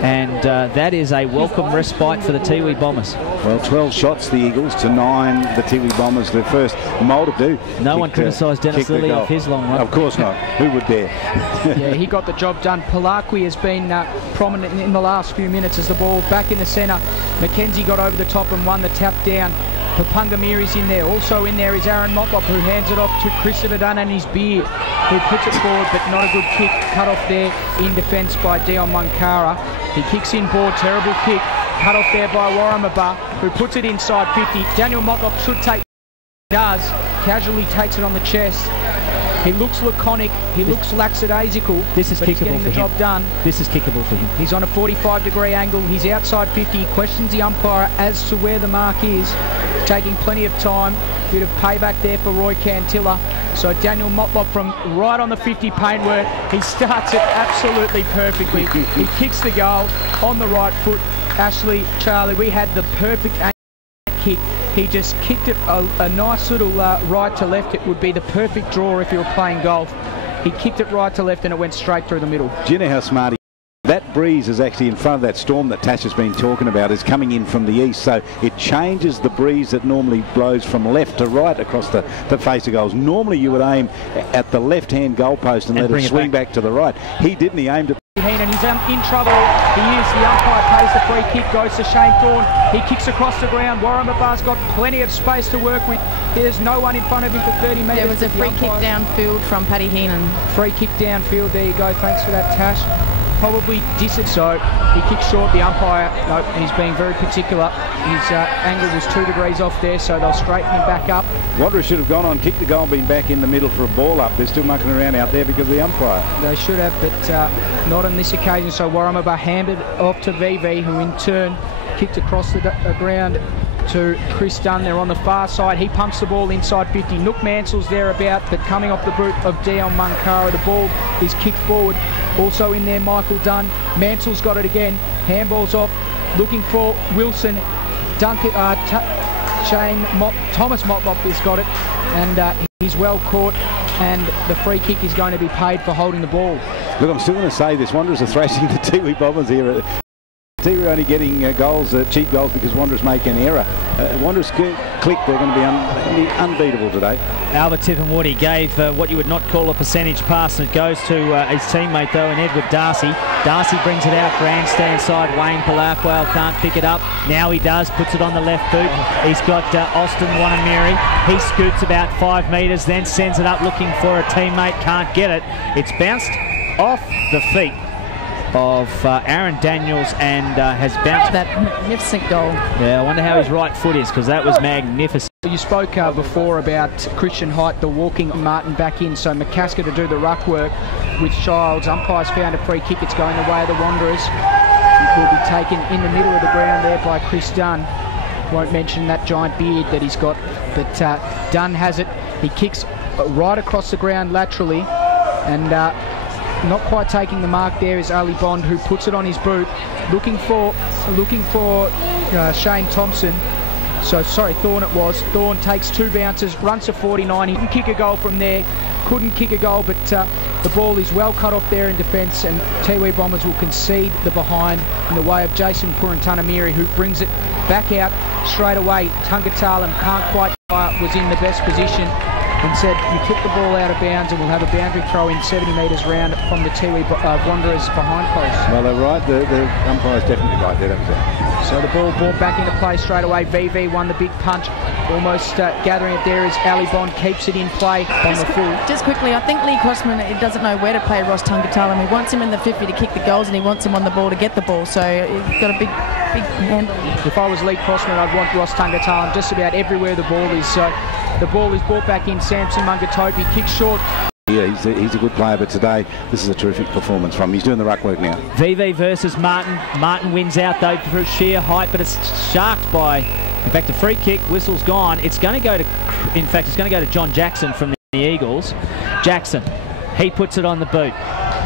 And that is a welcome respite for the Tiwi Bombers. Well, 12 shots, the Eagles, to 9, the Tiwi Bombers. Their first mould to do. No one criticised Dennis Lilly off his long run. Of course not. Who would dare? Yeah, he got the job done. Palakwi has been prominent in the last few minutes as the ball back in the centre. Mackenzie got over the top and won the tap down. Papungamiri's in there. Also in there is Aaron Motlop, who hands it off to Christopher Dunn and his beard, who puts it forward, but not a good kick. Cut off there in defence by Dion Munkara. He kicks in board, terrible kick. cut off there by Warramaba, who puts it inside 50. Daniel Motlop should take, does, casually takes it on the chest. He looks laconic, he looks lackadaisical. This is kickable for him. Job done. This is kickable for him. He's on a 45-degree angle, he's outside 50, he questions the umpire as to where the mark is, taking plenty of time. Bit of payback there for Roy Cantilla. So Daniel Motlop from right on the 50 paintwork, he starts it absolutely perfectly. He kicks the goal on the right foot. Ashley, Charlie, we had the perfect kick. He just kicked it a nice little right to left. It would be the perfect draw if you were playing golf. He kicked it right to left and it went straight through the middle. Do you know how smart he is? That breeze is actually in front of that storm that Tash has been talking about, is coming in from the east, so it changes the breeze that normally blows from left to right across the face of goals. Normally you would aim at the left-hand goalpost and let it swing back to the right. He didn't, he aimed at And he's in trouble. He is. The umpire pays the free kick, goes to Shane Thorne. He kicks across the ground. Warramaba's got plenty of space to work with. There's no one in front of him for 30 metres. There was a free kick downfield from Paddy Heenan. Free kick downfield. There you go. Thanks for that, Tash. Probably dissed. So he kicks short. The umpire, no, he's being very particular. His angle was 2 degrees off there, so they'll straighten him back up. Wanderers should have gone on, kicked the goal and been back in the middle for a ball up. They're still mucking around out there because of the umpire. They should have, but not on this occasion. So Warramaba handed off to VV, who in turn kicked across the ground to Chris Dunn. They're on the far side. He pumps the ball inside 50. Nook Mansell's thereabout, but coming off the boot of Dion Munkara. The ball is kicked forward. Also in there, Michael Dunn. Mansell's got it again. Handball's off. Looking for Wilson. Duncan, Thomas Motlop has got it, and he's well caught, and the free kick is going to be paid for holding the ball. Look, I'm still going to say this. Wanderers are thrashing the Tiwi Bombers here. Tiwi are only getting goals, cheap goals, because Wanderers make an error. Wanderers click, they're going to be unbeatable today. Albert Tippenwoody gave what you would not call a percentage pass, and it goes to his teammate though, in Edward Darcy. Darcy brings it out, grandstand side. Wayne Palakwal can't pick it up. Now he does, puts it on the left boot. He's got Austin Wanamiri. He scoots about 5 metres, then sends it up looking for a teammate, can't get it. It's bounced off the feet of Aaron Daniels and has bounced. That magnificent goal. Yeah, I wonder how his right foot is, because that was magnificent. You spoke before about Christian Height, the walking Martin back in, so McCasker to do the ruck work with Childs. Umpires found a free kick. It's going the way of the Wanderers. It will be taken in the middle of the ground there by Chris Dunn. Won't mention that giant beard that he's got, but Dunn has it. He kicks right across the ground laterally, and not quite taking the mark there is Ali Bond, who puts it on his boot, looking for Shane Thompson. So sorry, Thorne it was. Thorne takes 2 bounces, runs to 49. He can kick a goal from there. Couldn't kick a goal, but the ball is well cut off there in defence, and Tiwi Bombers will concede the behind in the way of Jason Purantanamiri, who brings it back out straight away. Tungatalam can't quite was in the best position, and said, you kick the ball out of bounds and we'll have a boundary throw in 70 metres round from the Tiwi Wanderers behind post. Well, they're right. The umpire's definitely right there. That was it. So the ball brought back into play straight away. VV won the big punch. Almost gathering it there as Ali Bond keeps it in play on the full. Just quickly, I think Lee Crossman doesn't know where to play Ross Tungatalam. He wants him in the 50 to kick the goals, and he wants him on the ball to get the ball. So he's got a big handle. If I was Lee Crossman, I'd want Ross Tungatalam just about everywhere the ball is. So the ball is brought back in. Samson Mungatopi kicks short. Yeah, he's a good player, but today this is a terrific performance from him. He's doing the ruck work now. VV versus Martin. Martin wins out though through sheer height, but it's sharked by, in fact, a free kick. Whistle's gone. It's going to go to, in fact, it's going to go to John Jackson from the Eagles. Jackson, he puts it on the boot,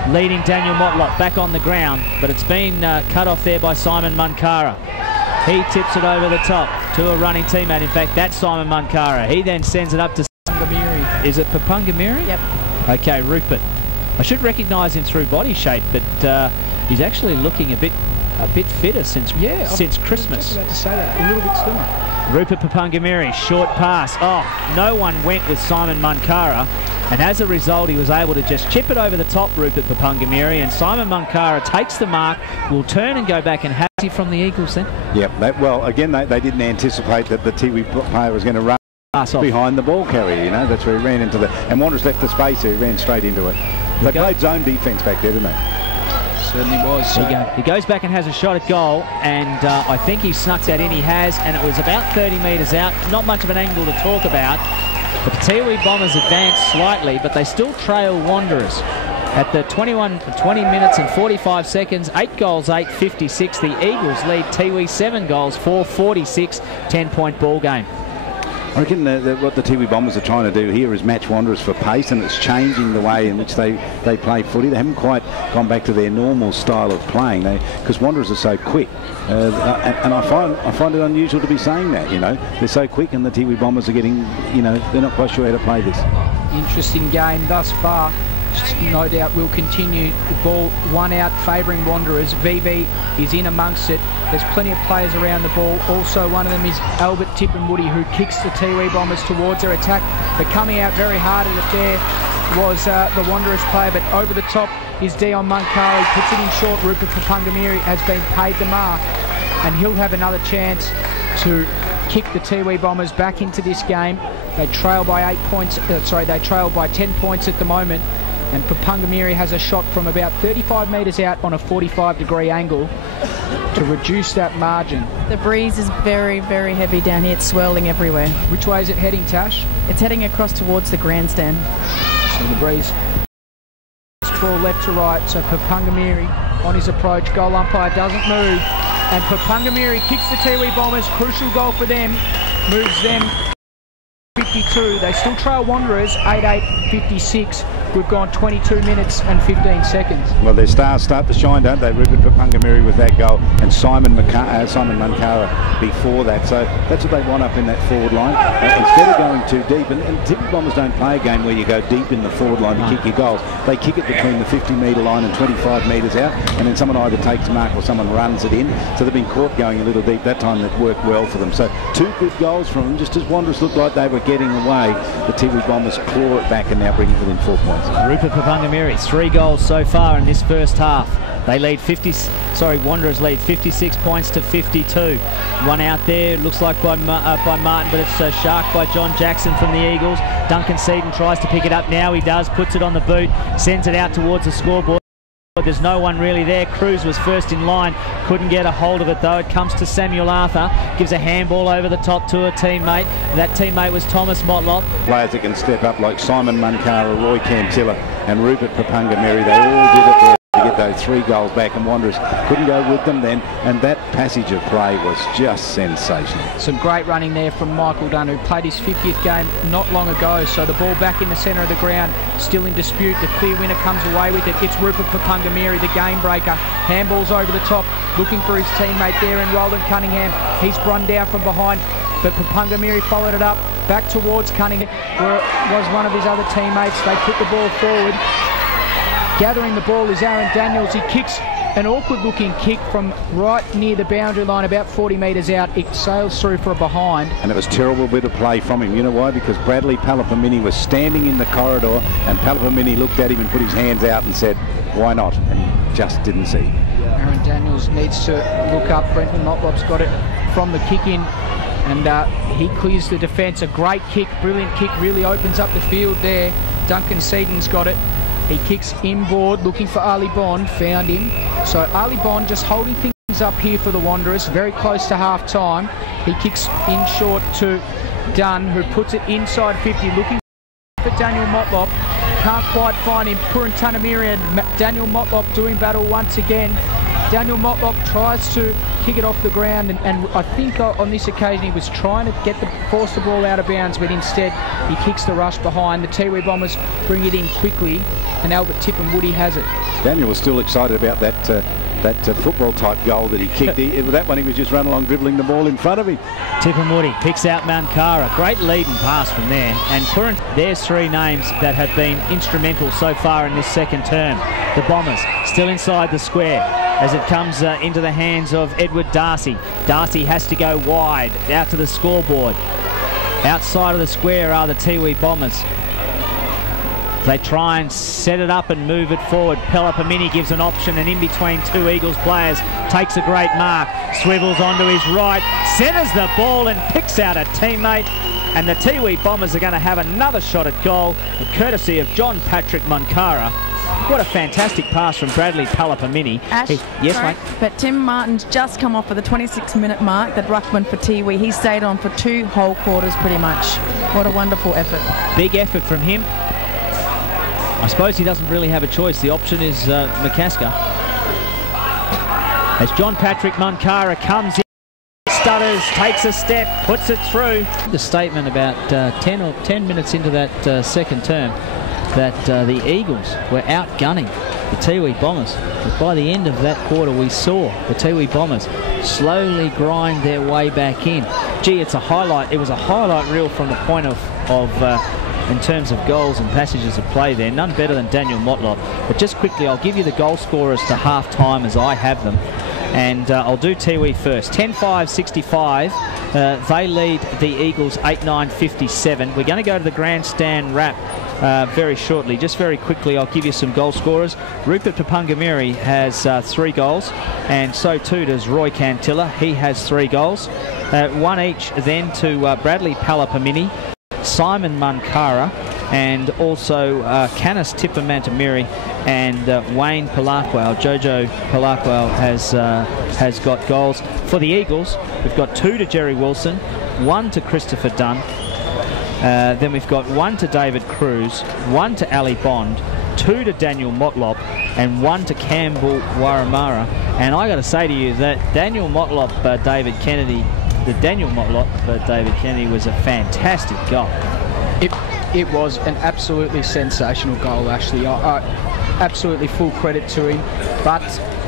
leading Daniel Motlop back on the ground, but it's been cut off there by Simon Munkara. He tips it over the top to a running teammate. In fact, that's Simon Munkara. He then sends it up to Papungamiri. Is it Papungamiri? Yep. Okay, Rupert. I should recognise him through body shape, but he's actually looking a bit fitter since Christmas. I was just about to say that. A little bit slimmer. Rupert Papungamiri, short pass. Oh, no one went with Simon Munkara, and as a result, he was able to just chip it over the top, Rupert Papungamiri, and Simon Munkara takes the mark, will turn and go back and has he from the Eagles then? Yep. Well, again, they didn't anticipate that the Tiwi player was going to run behind the ball carrier, you know. That's where he ran into the... And Wanderers left the space there, he ran straight into it. They played zone defence back there, didn't they? Certainly was. So He goes back and has a shot at goal, and I think he snuck that in. He has, and it was about 30 metres out. Not much of an angle to talk about. The Tiwi Bombers advance slightly, but they still trail Wanderers. At the 20 minutes and 45 seconds, 8 goals, 8-56. The Eagles lead Tiwi 7 goals, 4-46, 10-point ball game. I reckon what the Tiwi Bombers are trying to do here is match Wanderers for pace, and it's changing the way in which they play footy. They haven't quite gone back to their normal style of playing, because Wanderers are so quick. And I find it unusual to be saying that, They're so quick, and the Tiwi Bombers are getting, they're not quite sure how to play this. Interesting game thus far. No doubt will continue. The ball one out favouring Wanderers. VV is in amongst it. There's plenty of players around the ball. Also one of them is Albert Tippenwoody, who kicks the Tiwi Bombers towards their attack. But coming out very hard at it there was the Wanderers player, but over the top is Dion Munkari, puts it in short. Rupert Papungamiri has been paid the mark, and he'll have another chance to kick the Tiwi Bombers back into this game. They trail by 8 points. They trail by 10 points at the moment. And Papungamiri has a shot from about 35 metres out on a 45-degree angle to reduce that margin. The breeze is very, very heavy down here. It's swirling everywhere. Which way is it heading, Tash? It's heading across towards the grandstand. So the breeze. Ball left to right. So Papungamiri on his approach. Goal umpire doesn't move. And Papungamiri kicks the Tiwi Bombers. Crucial goal for them. Moves them 52. They still trail Wanderers 8-8-56. We've gone 22 minutes and 15 seconds. Well, their stars start to shine, don't they? Rupert Papungamiri with that goal, and Simon Mankara before that. So that's what they want up in that forward line. Instead of going too deep, and Tiwi Bombers don't play a game where you go deep in the forward line to kick your goals. They kick it between the 50-metre line and 25 metres out, and then someone either takes mark or someone runs it in. So they've been caught going a little deep. That time that worked well for them. So 2 good goals from them. Just as Wanderers looked like they were getting away, the Tiwi Bombers claw it back and now bring it within 4 points. Rupert Papungamiri, 3 goals so far in this first half. They lead Wanderers lead 56 points to 52. One out there, looks like by Martin, but it's sharked by John Jackson from the Eagles. Duncan Seaton tries to pick it up now. He does, puts it on the boot, sends it out towards the scoreboard. There's no one really there. Cruz was first in line, couldn't get a hold of it though. It comes to Samuel Arthur, gives a handball over the top to a teammate. That teammate was Thomas Motlop. Players that can step up like Simon Munkara, Roy Cantilla and Rupert Papungamiri, they all did it there to get those 3 goals back, and Wanderers couldn't go with them then, and that passage of play was just sensational. Some great running there from Michael Dunn, who played his 50th game not long ago. So the ball back in the centre of the ground, still in dispute. The clear winner comes away with it. It's Rupert Papungamiri, the game breaker. Handballs over the top, looking for his teammate there in Roland Cunningham. He's run down from behind, but Papungamiri followed it up back towards Cunningham, where it was one of his other teammates. They put the ball forward. Gathering the ball is Aaron Daniels. He kicks an awkward-looking kick from right near the boundary line, about 40 metres out. It sails through for a behind. And it was a terrible bit of play from him. You know why? Because Bradley Palapamini was standing in the corridor, and Palapamini looked at him and put his hands out and said, "Why not?" And he just didn't see. Aaron Daniels needs to look up. Brenton Motlop's got it from the kick-in, and he clears the defence. A great kick, brilliant kick, really opens up the field there. Duncan Seaton's got it. He kicks inboard, looking for Ali Bond, found him. So Ali Bond just holding things up here for the Wanderers, very close to half-time. He kicks in short to Dunn, who puts it inside 50, looking for Daniel Motlop. Can't quite find him. Puran Tanamiri and Daniel Motlop doing battle once again. Daniel Motlop tries to kick it off the ground, and I think on this occasion he was trying to force the ball out of bounds, but instead he kicks the rush behind. The Tiwi Bombers bring it in quickly, and Albert Tippenwoody has it. Daniel was still excited about that football type goal that he kicked. That one he was just running along dribbling the ball in front of him. Tippenwoody picks out Mankara. Great lead and pass from there. And there's 3 names that have been instrumental so far in this second term. The Bombers still inside the square as it comes into the hands of Edward Darcy. Darcy has to go wide out to the scoreboard. Outside of the square are the Tiwi Bombers. They try and set it up and move it forward. Pelapamini gives an option, and in between 2 Eagles players takes a great mark, swivels onto his right, centres the ball and picks out a teammate, and the Tiwi Bombers are going to have another shot at goal, courtesy of John Patrick Munkara. What a fantastic pass from Bradley Palapamini. Ash, Yes, sorry, mate. but Tim Martin's just come off for the 26-minute mark, that ruckman for Tiwi. He stayed on for 2 whole quarters pretty much. What a wonderful effort. Big effort from him. I suppose he doesn't really have a choice. The option is McCasker. As John Patrick Munkara comes in, stutters, takes a step, puts it through. The statement about 10 minutes into that second term that the Eagles were outgunning the Tiwi Bombers. But by the end of that quarter, we saw the Tiwi Bombers slowly grind their way back in. Gee, it's a highlight. It was a highlight reel from the point of in terms of goals and passages of play there. None better than Daniel Motlop. But just quickly, I'll give you the goal scorers to half-time as I have them. And I'll do Tiwi first. 10-5-65. They lead the Eagles 8-9-57. We're going to go to the grandstand wrap very shortly. Just very quickly, I'll give you some goal scorers. Rupert Papungamiri has 3 goals, and so too does Roy Cantilla. He has 3 goals. 1 each then to Bradley Palapamini, Simon Munkara, and also Canis Tippamantamiri and Wayne Palakwal. Jojo Palakwal has got goals. For the Eagles, we've got 2 to Jerry Wilson, 1 to Christopher Dunn, then we've got 1 to David Cruz, 1 to Ali Bond, 2 to Daniel Motlop, and 1 to Campbell Waramara. And I got to say to you that Daniel Motlop, David Kennedy was a fantastic goal. It was an absolutely sensational goal, Ashley. I absolutely full credit to him. But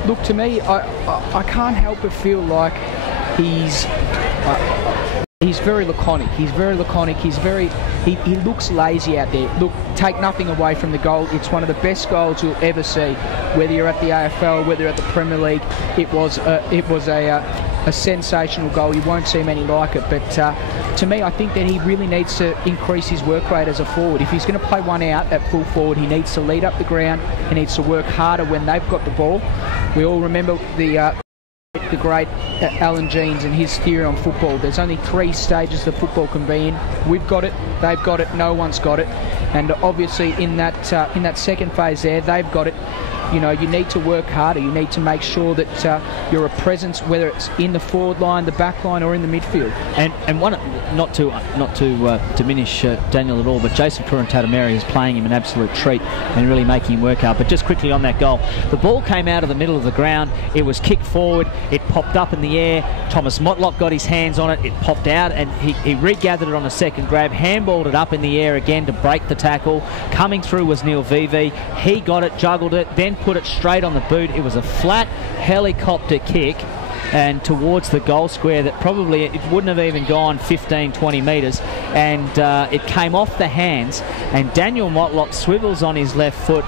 look, to me, I can't help but feel like he's very laconic. He looks lazy out there. Look, take nothing away from the goal. It's one of the best goals you'll ever see, whether you're at the AFL, whether you're at the Premier League. It was a sensational goal. You won't see many like it. But to me, I think that he really needs to increase his work rate as a forward. If he's going to play one out at full forward, he needs to lead up the ground. He needs to work harder when they've got the ball. We all remember the great Alan Jeans and his theory on football. There's only 3 stages that football can be in. We've got it, they've got it, no one's got it. And obviously in that second phase there, they've got it. You know, you need to work harder. You need to make sure that you're a presence, whether it's in the forward line, the back line, or in the midfield. And one, not to diminish Daniel at all, but Jason Kurantadameri is playing him an absolute treat and really making him work hard. But just quickly on that goal, the ball came out of the middle of the ground. It was kicked forward. It popped up in the air. Thomas Motlop got his hands on it. It popped out, and he regathered it on a second grab, handballed it up in the air again to break the tackle. Coming through was Neil Vivi. He got it, juggled it, then put it straight on the boot. It was a flat helicopter kick and towards the goal square that probably it wouldn't have even gone 15-20 metres, and it came off the hands, and Daniel Motlop swivels on his left foot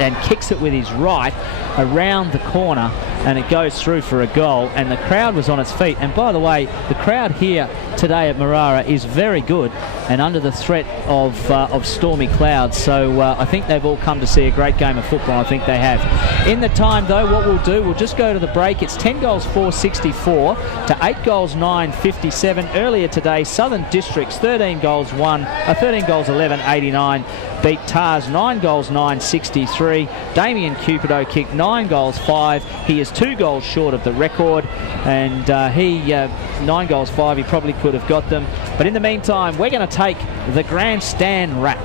and kicks it with his right around the corner, and it goes through for a goal, and the crowd was on its feet. And by the way, the crowd here today at Marara is very good and under the threat of stormy clouds, so I think they've all come to see a great game of football. I think they have. In the time though, what we'll do, we'll just go to the break. It's 10 goals 464 to 8 goals 957. Earlier today, Southern Districts 13 goals 11 89 beat Tars 9 goals 963. Damien Cupido kicked 9 goals 5. He is 2 goals short of the record, and 9 goals 5, he probably could have got them. But in the meantime, we're going to take the grandstand wrap.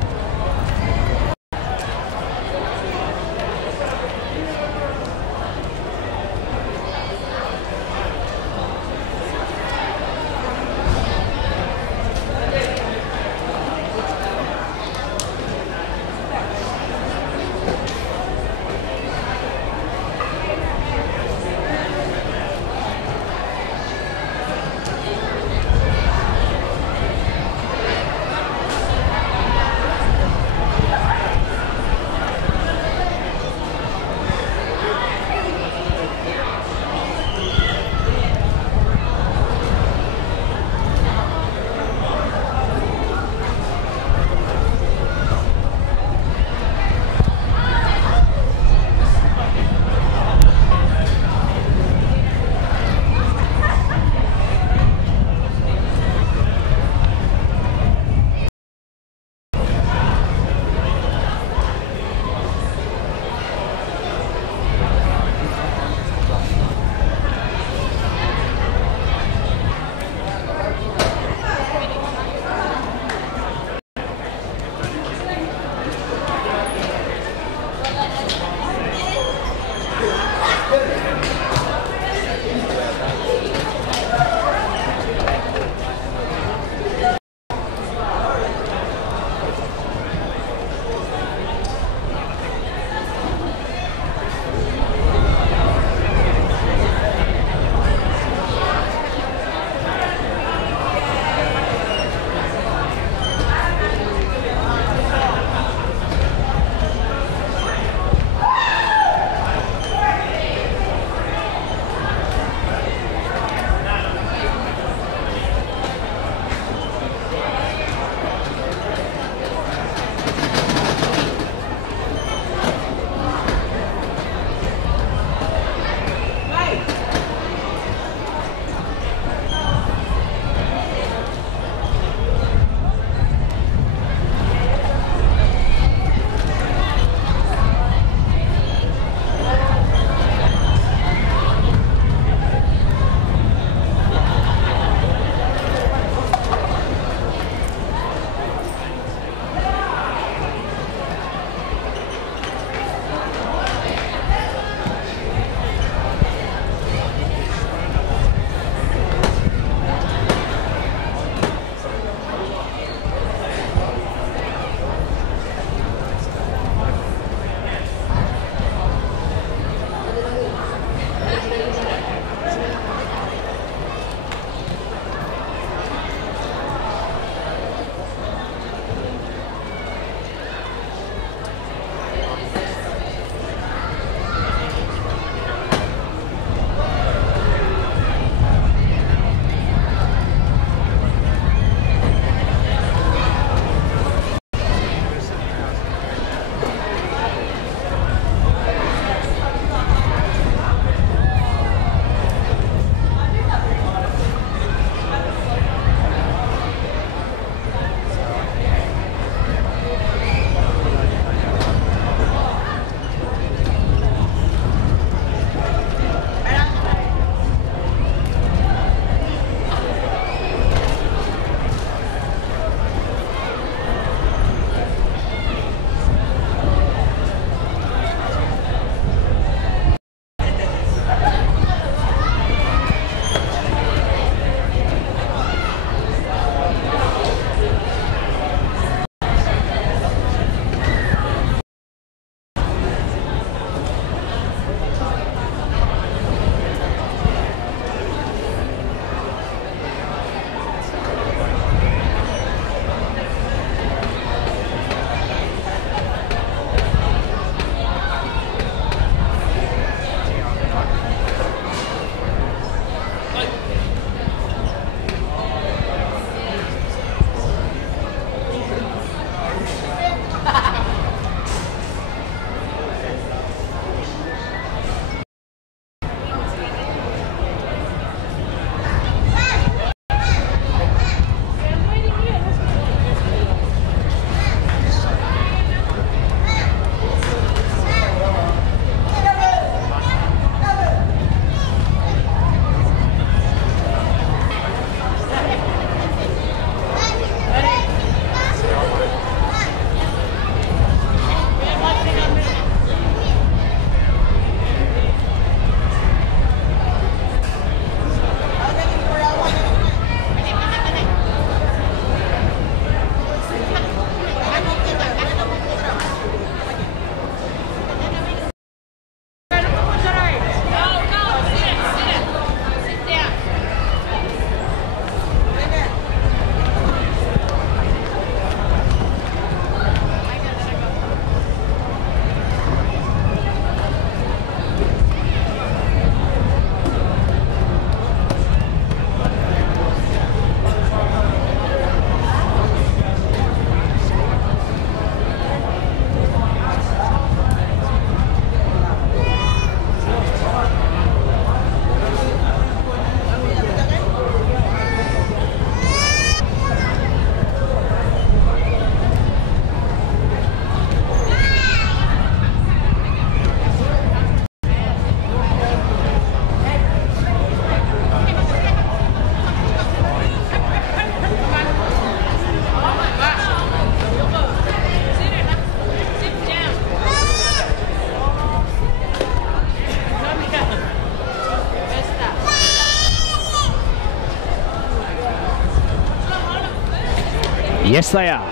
Yes, they are.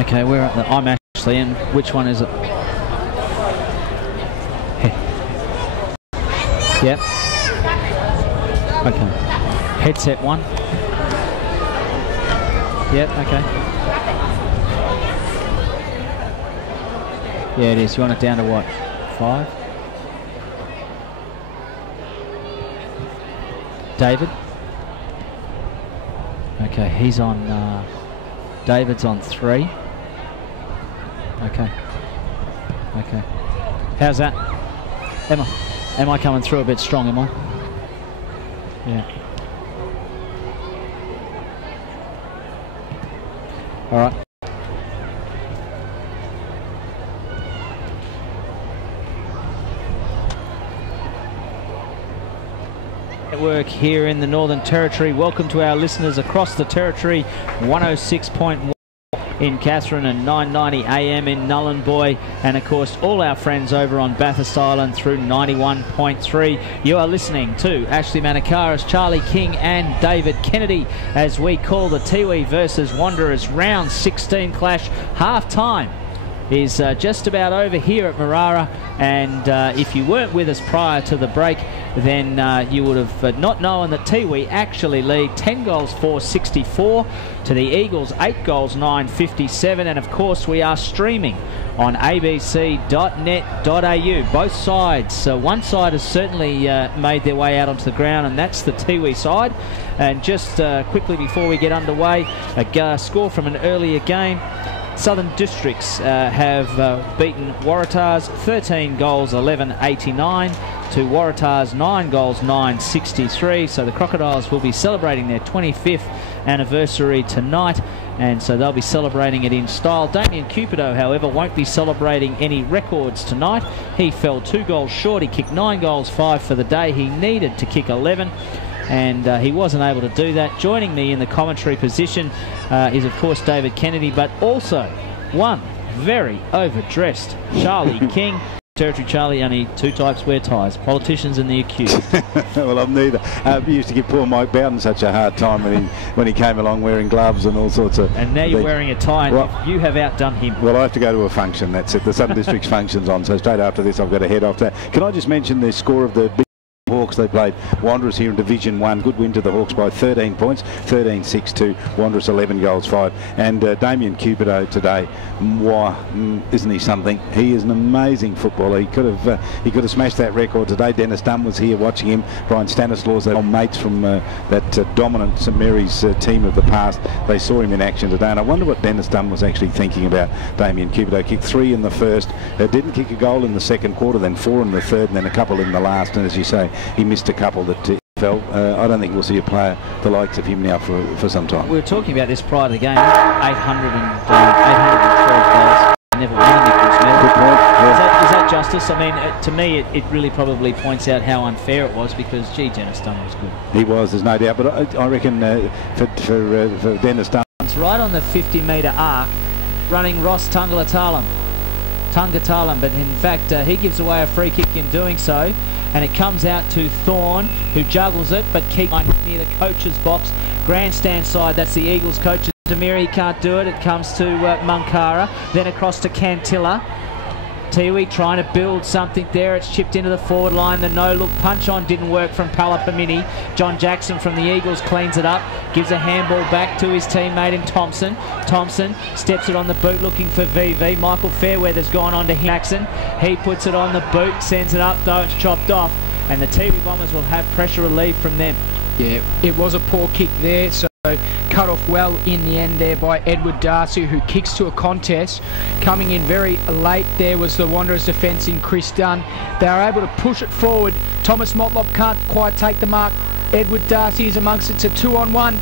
Okay, we're at the... I'm actually in. Which one is it? Yep. Okay. Headset one. Yep, okay. Yeah, it is. You want it down to what? 5? David? Okay, he's on... David's on 3. Okay. Okay. How's that? Emma? Am I coming through a bit strong, am I? Yeah. All right. Network here in the Northern Territory. Welcome to our listeners across the Territory. 106.1 in Katherine and 990 AM in Nhulunbuy, and of course all our friends over on Bathurst Island through 91.3. You are listening to Ashley Manakaris, Charlie King and David Kennedy as we call the Tiwi versus Wanderers round 16 clash. Half time is just about over here at Marara, and if you weren't with us prior to the break, then you would have not known that Tiwi actually lead 10 goals 4-64 to the Eagles 8 goals 9-57, and of course we are streaming on abc.net.au. Both sides, one side has certainly made their way out onto the ground, and that's the Tiwi side. And just quickly before we get underway, a score from an earlier game. Southern Districts have beaten Waratahs 13 goals 11-89 to Waratahs 9 goals 9-63. So the Crocodiles will be celebrating their 25th anniversary tonight, and so they'll be celebrating it in style. Damien Cupido, however, won't be celebrating any records tonight. He fell 2 goals short. He kicked 9 goals 5 for the day. He needed to kick 11. And he wasn't able to do that. Joining me in the commentary position is, of course, David Kennedy, but also one very overdressed Charlie King. Territory Charlie, only 2 types wear ties, politicians and the accused. Well, I'm neither. We used to give poor Mike Bowden such a hard time when he came along wearing gloves and all sorts of... And now you're wearing a tie, and well, you have outdone him. Well, I have to go to a function, that's it. The Southern District's function's on, so straight after this I've got to head off to that. Can I just mention the score of the Hawks? They played Wanderers here in Division 1. Good win to the Hawks by 13 points, 13-6 to Wanderers, 11 goals 5. And Damien Cupido today, isn't he something? He is an amazing footballer. He could have smashed that record today. Dennis Dunn was here watching him. Brian Stanislaus, their old mates from that dominant St Mary's team of the past. They saw him in action today, and I wonder what Dennis Dunn was actually thinking about Damien Cupido. Kicked 3 in the first, didn't kick a goal in the second quarter, then 4 in the third, and then a couple in the last. And as you say, he missed a couple that fell. I don't think we'll see a player the likes of him now for some time. We were talking about this prior to the game. 812 goals. Never won a Nichols medal. Good point. Yeah. Is that justice? I mean, to me, it really probably points out how unfair it was, because, gee, Dennis Dunn was good. He was, there's no doubt. But I reckon for Dennis Dunn, it's right on the 50-metre arc, running Ross Tungatalam, but in fact he gives away a free kick in doing so, and it comes out to Thorne, who juggles it but keeps near the coach's box, grandstand side. That's the Eagles coach. Demiri, he can't do it. It comes to Munkara, then across to Cantilla. Tiwi trying to build something there. It's chipped into the forward line. The no-look punch-on didn't work from Palapamini. John Jackson from the Eagles cleans it up, gives a handball back to his teammate in Thompson. Thompson steps it on the boot looking for VV. Michael Fairweather's gone on to Jackson. He puts it on the boot, sends it up, though it's chopped off, and the Tiwi Bombers will have pressure relief from them. Yeah, it was a poor kick there, so cut off well in the end there by Edward Darcy, who kicks to a contest. Coming in very late there was the Wanderers defence in Chris Dunn. They are able to push it forward. Thomas Motlop can't quite take the mark. Edward Darcy is amongst it. It's a 2-on-1.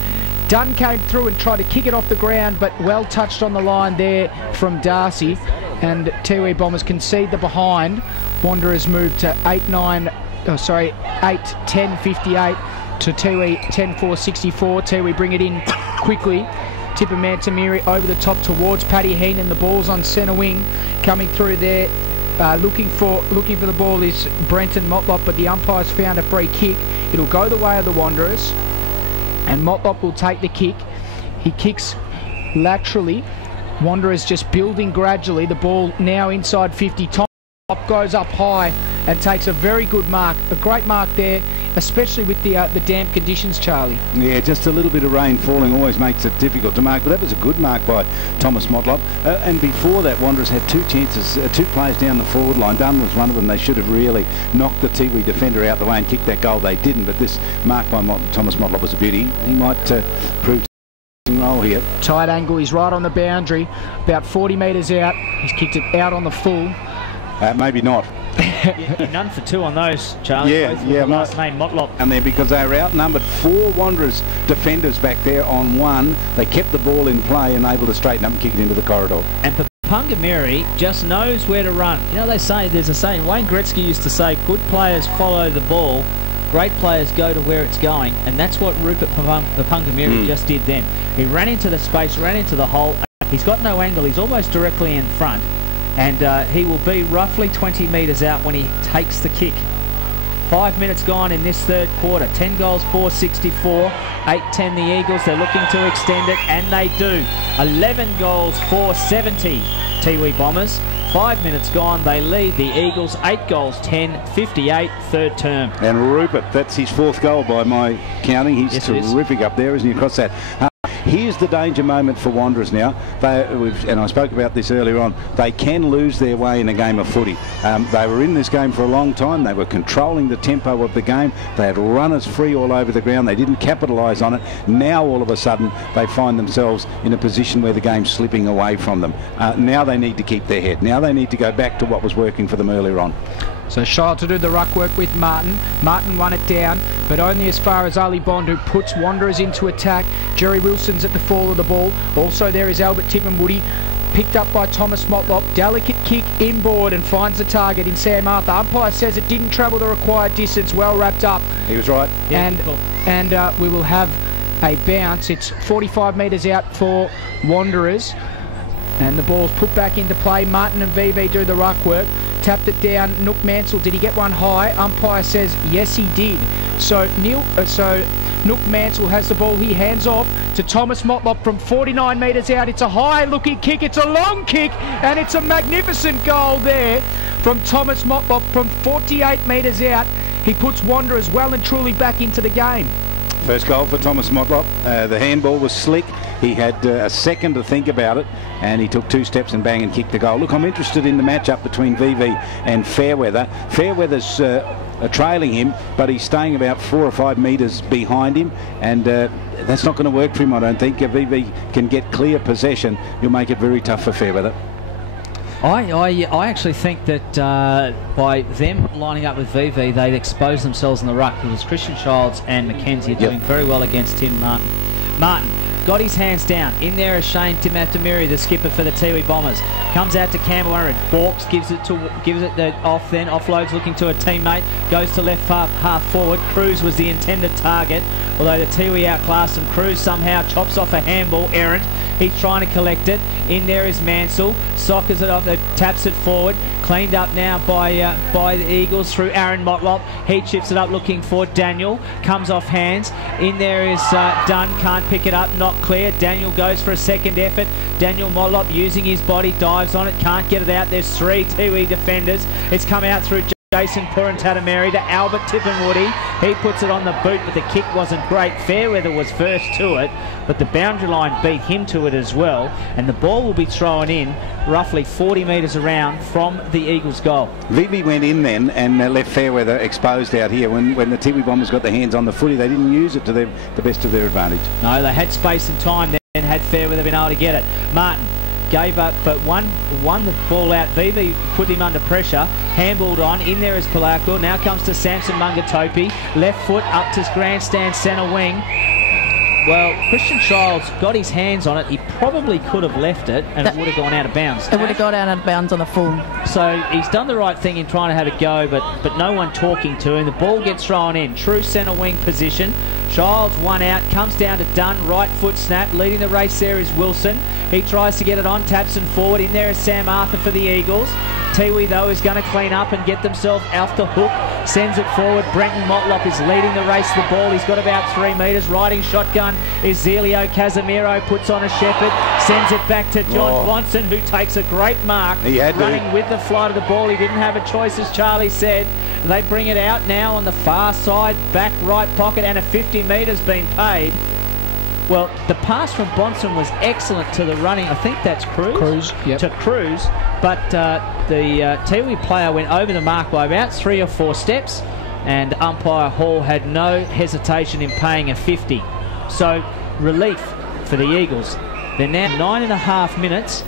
Dunn came through and tried to kick it off the ground, but well touched on the line there from Darcy. And Tiwi Bombers concede the behind. Wanderers move to 8-10-58. to Tiwi 10-4-64. Tiwi bring it in quickly. Tipperman Tamiri over the top towards Paddy Heenan. The ball's on centre wing. Coming through there looking for the ball is Brenton Motlop, but the umpire's found a free kick. It'll go the way of the Wanderers, and Motlop will take the kick. He kicks laterally. Wanderers just building gradually. The ball now inside 50. Top goes up high and takes a very good mark. A great mark there, especially with the damp conditions, Charlie. Yeah, just a little bit of rain falling always makes it difficult to mark, but that was a good mark by Thomas Motlop. And before that, Wanderers had two chances, two players down the forward line. Dunn was one of them. They should have really knocked the Tiwi defender out the way and kicked that goal. They didn't, but this mark by Thomas Motlop was a beauty. He might prove role here. Tight angle, he's right on the boundary, about 40 metres out. He's kicked it out on the full. Maybe not. You're none for two on those, Charlie. Yeah, last name Motlop. And then because they were outnumbered, 4 Wanderers defenders back there on 1, they kept the ball in play and able to straighten up and kick it into the corridor. And Papungamiri just knows where to run. You know, there's a saying, Wayne Gretzky used to say, good players follow the ball, great players go to where it's going, and that's what Rupert Papungamiri just did then. He ran into the space, ran into the hole. He's got no angle. He's almost directly in front, and he will be roughly 20 metres out when he takes the kick. 5 minutes gone in this third quarter. 10 goals, 464. 8-10 the Eagles. They're looking to extend it, and they do. 11 goals, 470 Tiwi Bombers. 5 minutes gone, they lead the Eagles 8 goals, 10-58, third term. And Rupert, that's his 4th goal by my counting. He's terrific up there, isn't he, across that? Here's the danger moment for Wanderers now. And I spoke about this earlier on. They can lose their way in a game of footy. They were in this game for a long time. They were controlling the tempo of the game. They had runners free all over the ground. They didn't capitalise on it. Now, all of a sudden, they find themselves in a position where the game's slipping away from them. Now they need to keep their head. Now they need to go back to what was working for them earlier on. So Shile to do the ruck work with Martin. Martin won it down, but only as far as Ali Bond, who puts Wanderers into attack. Jerry Wilson's at the fall of the ball. Also there is Albert Tippenwoody, picked up by Thomas Motlop. Delicate kick inboard and finds the target in Sam Arthur. Umpire says it didn't travel the required distance. Well wrapped up. He was right. Yeah, and we will have a bounce. It's 45 metres out for Wanderers. And the ball's put back into play. Martin and VV do the ruck work. Tapped it down. Nook Mansell, did he get one high? Umpire says yes, he did. So Nook Mansell has the ball. He hands off to Thomas Motlop from 49 metres out. It's a high-looking kick. It's a long kick, and it's a magnificent goal there from Thomas Motlop from 48 metres out. He puts Wanderers well and truly back into the game. First goal for Thomas Motlop. The handball was slick. He had a second to think about it, and he took 2 steps and bang and kicked the goal. Look, I'm interested in the matchup between VV and Fairweather. Fairweather's trailing him, but he's staying about 4 or 5 metres behind him, and that's not going to work for him, I don't think. If VV can get clear possession, you'll make it very tough for Fairweather. I actually think that by them lining up with VV, they'd expose themselves in the ruck, because Christian Childs and Mackenzie are doing very well against Tim Martin. Martin got his hands down. In there is Shane Timatamiri, the skipper for the Tiwi Bombers. Comes out to Campbell and Borks gives it off, then offloads looking to a teammate. Goes to left half forward. Cruz was the intended target, although the Tiwi outclassed him. Cruz somehow chops off a handball errant. He's trying to collect it. In there is Mansell. Sockers it off, taps it forward. Cleaned up now by the Eagles through Aaron Motlop. He chips it up looking for Daniel. Comes off hands. In there is Dunn. Can't pick it up. Not clear. Daniel goes for a second effort. Daniel Motlop using his body. Dives on it. Can't get it out. There's 3 Tiwi defenders. It's come out through Jason Purantatameri to Albert Tippenwoody. He puts it on the boot, but the kick wasn't great. Fairweather was first to it, but the boundary line beat him to it as well, and the ball will be thrown in roughly 40 metres around from the Eagles' goal. Vivi went in then and left Fairweather exposed out here. When the Tiwi Bombers got their hands on the footy, they didn't use it to the best of their advantage. No, they had space and time then, had Fairweather been able to get it. Martin gave up, but won the ball out. VV put him under pressure. Handballed on. In there is Palako. Now comes to Samson Mungatopi. Left foot up to grandstand centre wing. Well, Christian Childs got his hands on it. He probably could have left it, and it would have gone out of bounds. It would have gone out of bounds on the full. So he's done the right thing in trying to have a go, but no one talking to him. The ball gets thrown in. True centre wing position. Childs one out, comes down to Dunn, right foot snap. Leading the race there is Wilson. He tries to get it on, taps and forward. In there is Sam Arthur for the Eagles. Tiwi, though, is going to clean up and get themselves off the hook. Sends it forward. Brenton Motlop is leading the race to the ball. He's got about 3 metres. Riding shotgun is Zelio Casemiro. Puts on a Shepherd. Sends it back to John Bonson, who takes a great mark. He had running with the flight of the ball. He didn't have a choice, as Charlie said. They bring it out now on the far side, back right pocket, and a 50 metres been paid. Well, the pass from Bonson was excellent to the running. I think that's Cruz. Yep. To Cruz. But the Tiwi player went over the mark by about 3 or 4 steps, and umpire Hall had no hesitation in paying a 50. So, relief for the Eagles. They're now 9.5 minutes,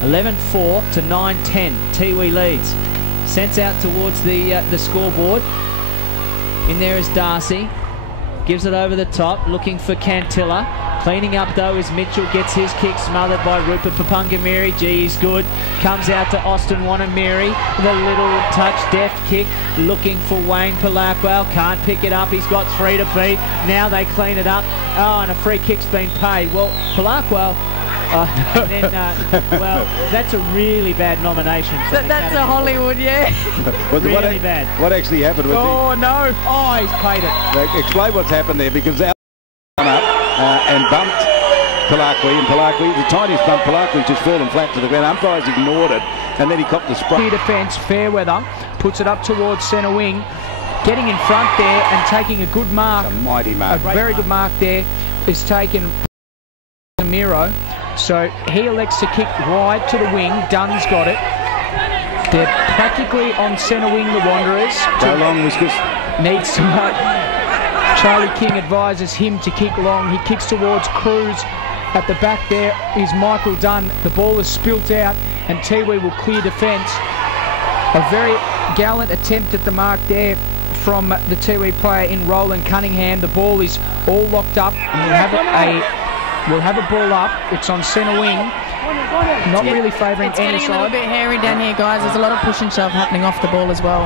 11-4 to 9-10. Tiwi leads. Sent out towards the scoreboard. In there is Darcy. Gives it over the top, looking for Cantilla. Cleaning up, though, is Mitchell. Gets his kick smothered by Rupert Papungamiri. Gee, he's good. Comes out to Austin Wanamiri. The little touch, deft kick. Looking for Wayne Palakwal. Can't pick it up. He's got 3 to beat. Now they clean it up. Oh, and a free kick's been paid. Well, Palakwal... well, that's a really bad nomination. That's a Hollywood, yeah. Really bad. What actually happened was no. Oh, he's paid it. Explain what's happened there, because Al went up and bumped Palakwi, and Palakwi, the tiniest bump, Palakwi just fallen flat to the ground. Umpires ignored it, and then he copped the spray. Defence, Fairweather puts it up towards centre wing, getting in front there and taking a good mark. It's a mighty mark. A very good mark there is taken Miro. So he elects to kick wide to the wing. Dunn's got it. They're practically on centre wing, the Wanderers. Go long, Whiskers. Needs to... Charlie King advises him to kick long. He kicks towards Cruz. At the back there is Michael Dunn. The ball is spilt out and Tiwi will clear defence. A very gallant attempt at the mark there from the Tiwi player in Roland Cunningham. The ball is all locked up and we'll have a ball up. It's on centre wing. Not really favouring any side. It's getting a little bit hairy down here, guys. There's a lot of push and shove happening off the ball as well.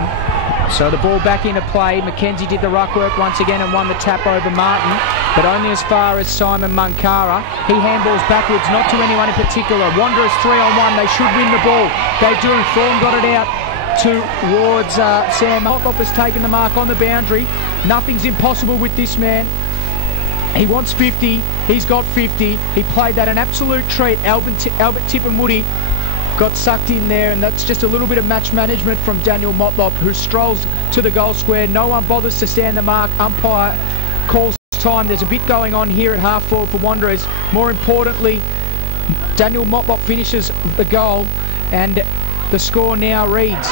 So the ball back into play. Mackenzie did the ruck work once again and won the tap over Martin, but only as far as Simon Munkara. He handballs backwards, not to anyone in particular. Wanderers 3-on-1. They should win the ball. They do. Thorne got it out towards Sam. Motlop has taken the mark on the boundary. Nothing's impossible with this man. He wants 50. He's got 50. He played that an absolute treat. Albert Tipperwoody got sucked in there, and that's just a little bit of match management from Daniel Motlop, who strolls to the goal square. No one bothers to stand the mark. Umpire calls time. There's a bit going on here at half forward for Wanderers. More importantly, Daniel Motlop finishes the goal, and the score now reads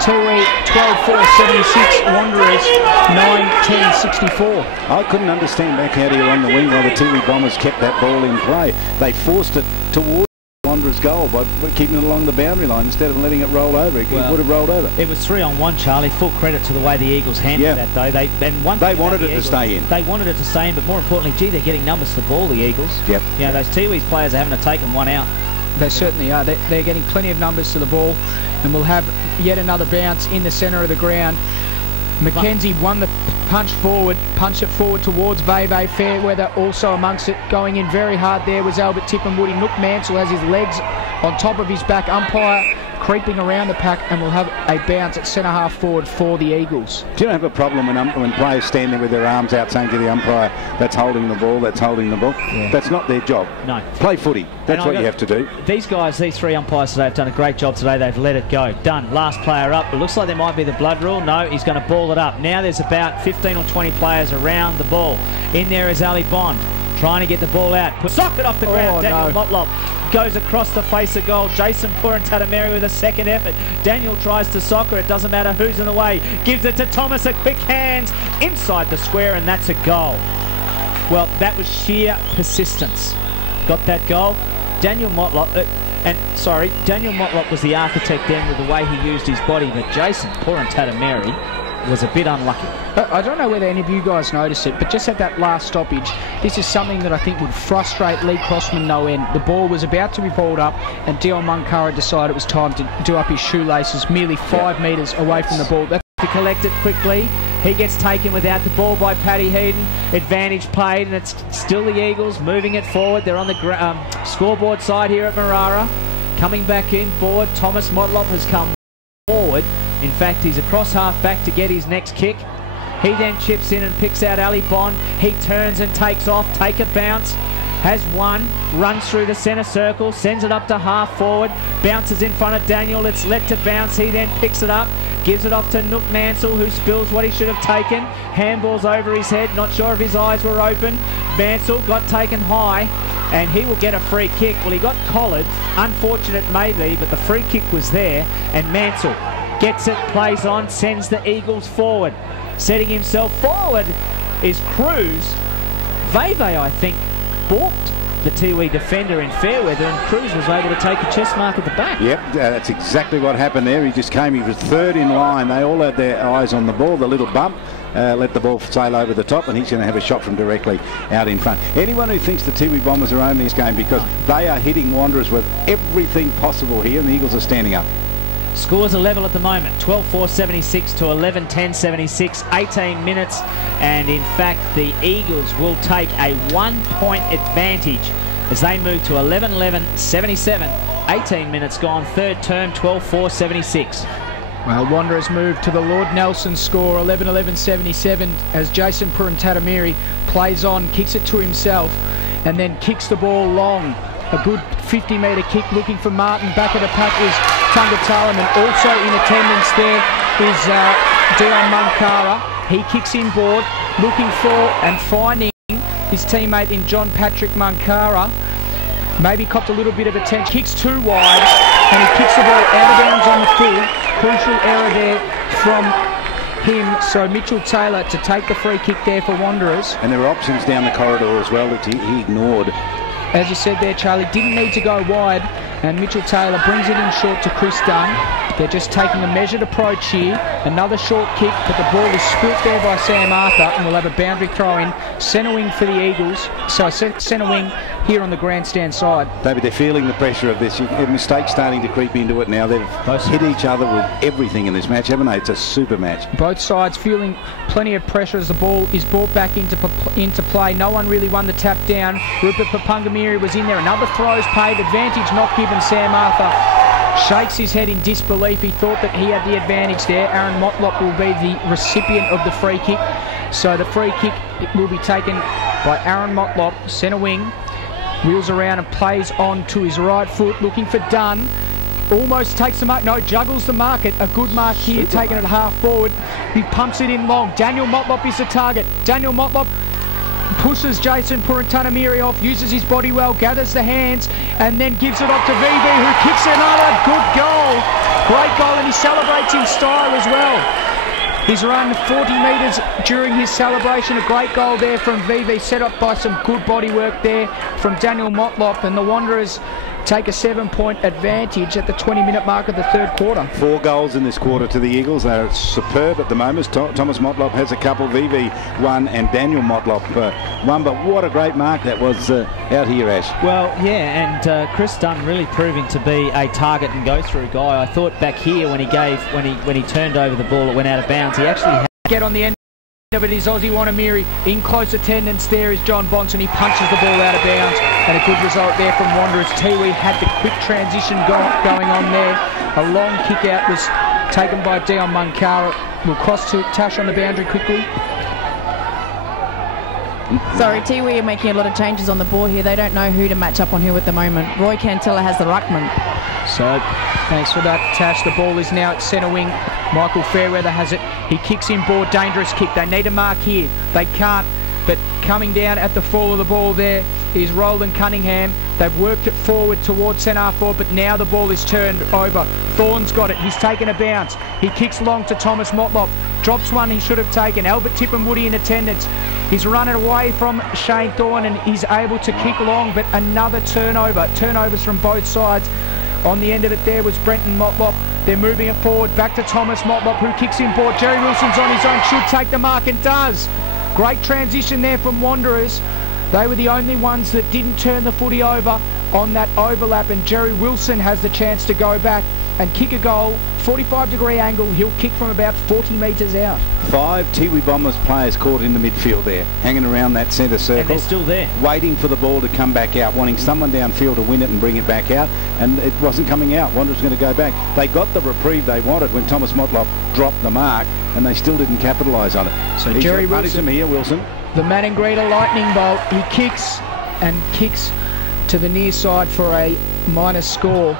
Tiwi 12-4, 76, Wanderers 9-10, 64. I couldn't understand back out here on the wing while the Tiwi Bombers kept that ball in play. They forced it towards Wanderers' goal by keeping it along the boundary line instead of letting it roll over. It would have rolled over. It was 3-on-1, Charlie. Full credit to the way the Eagles handled that, though. They wanted it to stay in. They wanted it to stay in, but more importantly, gee, they're getting numbers to the ball, the Eagles. Yep. You know, those Tiwi's players are having to take them one out. They certainly are. They're getting plenty of numbers to the ball, and we'll have yet another bounce in the centre of the ground. Mackenzie won the punch it forward towards Veve. Fairweather also amongst it. Going in very hard there was Albert Tipperwoody. Nook Mansell has his legs on top of his back. Umpire creeping around the pack, and we'll have a bounce at centre half forward for the Eagles. Do you have a problem when players stand there with their arms out saying to the umpire, that's holding the ball, that's holding the ball? Yeah. That's not their job. No. Play footy. That's what you have to do. These guys, these 3 umpires today have done a great job today. They've let it go. Done. Last player up. It looks like there might be the blood rule. No, he's going to ball it up. Now there's about 15 or 20 players around the ball. In there is Ali Bond, trying to get the ball out. Sock it off the ground. Daniel Motlop goes across the face of goal. Jason Purantatameri with a second effort. Daniel tries to soccer. It doesn't matter who's in the way. Gives it to Thomas. A quick hands inside the square, and that's a goal. Well, that was sheer persistence. Got that goal. Daniel Motlop was the architect then with the way he used his body, but Jason Purantatameri was a bit unlucky. I don't know whether any of you guys noticed it, but just at that last stoppage, this is something that I think would frustrate Lee Crossman no end. The ball was about to be balled up, and Dion Munkara decided it was time to do up his shoelaces, merely 5 metres away from the ball. That's to collect it quickly. He gets taken without the ball by Paddy Heaton. Advantage played, and it's still the Eagles moving it forward. They're on the scoreboard side here at Marara. Coming back in forward, Thomas Motlop has come forward. In fact, he's across half back to get his next kick. He then chips in and picks out Ali Bond. He turns and takes off, take a bounce. Has one, runs through the centre circle, sends it up to half forward, bounces in front of Daniel, it's let to bounce, he then picks it up, gives it off to Nook Mansell, who spills what he should have taken, handballs over his head, not sure if his eyes were open. Mansell got taken high, and he will get a free kick. Well, he got collared, unfortunate maybe, but the free kick was there, and Mansell gets it, plays on, sends the Eagles forward. Setting himself forward is Cruz. Veve, I think, balked the Tiwi defender in fair weather, and Cruz was able to take a chest mark at the back. Yep, that's exactly what happened there. He just came, he was third in line. They all had their eyes on the ball, the little bump. Let the ball sail over the top, and he's going to have a shot from directly out in front. Anyone who thinks the Tiwi Bombers are owning this game, because they are hitting Wanderers with everything possible here, and the Eagles are standing up. Scores are level at the moment, 12-4-76 to 11-10-76, 18 minutes, and in fact the Eagles will take a 1-point advantage as they move to 11-11-77, 18 minutes gone, third term, 12-4-76. Well, Wanderers move to the Lord Nelson score, 11-11-77, as Jason Purantatamiri plays on, kicks it to himself, and then kicks the ball long. A good 50-metre kick looking for Martin. Back of the pack is Tungatala, and also in attendance there is Dion Munkara. He kicks inboard, looking for and finding his teammate in John Patrick Munkara. Maybe copped a little bit of attention. Kicks too wide, and he kicks the ball out of bounds on the full. Crucial error there from him, so Mitchell Taylor to take the free kick there for Wanderers. And there were options down the corridor as well that he ignored. As you said there, Charlie, didn't need to go wide, and Mitchell Taylor brings it in short to Chris Dunn. They're just taking a measured approach here. Another short kick, but the ball is spilt there by Sam Arthur, and we'll have a boundary throw in. Centre wing for the Eagles. So centre wing here on the grandstand side. David, they're feeling the pressure of this. Mistakes starting to creep into it now. They've hit each other with everything in this match, haven't they? It's a super match. Both sides feeling plenty of pressure as the ball is brought back into play. No one really won the tap down. Rupert Papungamiri was in there. Another throws paid. Advantage not given. Sam Arthur shakes his head in disbelief. He thought that he had the advantage there. Aaron Motlop will be the recipient of the free kick. So the free kick will be taken by Aaron Motlop, centre wing. Wheels around and plays on to his right foot, looking for Dunn. Almost takes the mark. No, juggles the market. A good mark here, taking it half forward. He pumps it in long. Daniel Motlop is the target. Daniel Motlop pushes Jason Purantatamiri off, uses his body well, gathers the hands, and then gives it off to VV, who kicks another good goal. Great goal, and he celebrates in style as well. He's run 40 metres during his celebration. A great goal there from VV, set up by some good body work there from Daniel Motlop, and the Wanderers take a 7-point advantage at the 20-minute mark of the third quarter. 4 goals in this quarter to the Eagles. They're superb at the moment. Thomas Motlop has a couple, VV one, and Daniel Motlop one. But what a great mark that was out here, Ash. Well, yeah, and Chris Dunn really proving to be a target and go-through guy. I thought back here when he turned over the ball, it went out of bounds. He actually had get on the end of it is Aussie Wanamiri. In close attendance there is John Bonson. He punches the ball out of bounds, and a good result there from Wanderers. Tiwi had the quick transition going on there. A long kick out was taken by Dion Munkara. We'll cross to Tash on the boundary quickly. Sorry, Tiwi are making a lot of changes on the board here. They don't know who to match up on who at the moment. Roy Cantella has the ruckman. So, thanks for that, Tash. The ball is now at centre wing. Michael Fairweather has it. He kicks in board, dangerous kick. They need a mark here. They can't, but coming down at the fall of the ball there is Roland Cunningham. They've worked it forward towards centre forward, but now the ball is turned over. Thorne's got it. He's taken a bounce. He kicks long to Thomas Motlop. Drops one he should have taken. Albert Tippenwoody in attendance. He's run it away from Shane Thorne, and he's able to kick long, but another turnover. Turnovers from both sides. On the end of it there was Brenton Motlop. They're moving it forward back to Thomas Motlop, who kicks in board. Jerry Wilson's on his own, should take the mark, and does. Great transition there from Wanderers. They were the only ones that didn't turn the footy over on that overlap, and Jerry Wilson has the chance to go back and kick a goal 45-degree angle. He'll kick from about 40 metres out. 5 Tiwi Bombers players caught in the midfield there, hanging around that centre circle. And they're still there. Waiting for the ball to come back out, wanting someone downfield to win it and bring it back out, and it wasn't coming out. Wanderers going to go back. They got the reprieve they wanted when Thomas Motlop dropped the mark, and they still didn't capitalise on it. So Jerry Wilson here, Wilson. The Maningrida lightning bolt. He kicks and kicks to the near side for a minus score.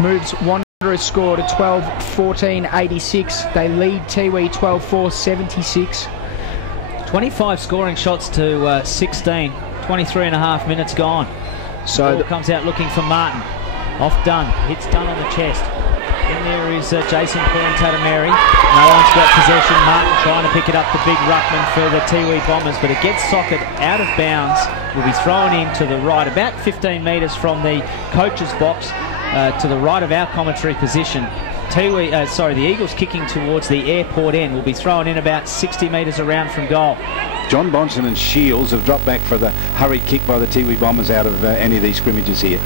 Moves Wanderers score to 12-14-86. They lead Tiwi 12-4-76. 25 scoring shots to 16. 23 and a half minutes gone. So the ball comes out looking for Martin. Off Dunn. Hits Dunn on the chest. Then there is Jason Purantatameri. No one's got possession. Martin trying to pick it up, the big ruckman for the Tiwi Bombers, but it gets socket out of bounds. Will be thrown in to the right, about 15 metres from the coach's box, to the right of our commentary position. The Eagles kicking towards the airport end will be thrown in about 60 metres around from goal. John Bonson and Shields have dropped back for the hurried kick by the Tiwi Bombers out of any of these scrimmages here.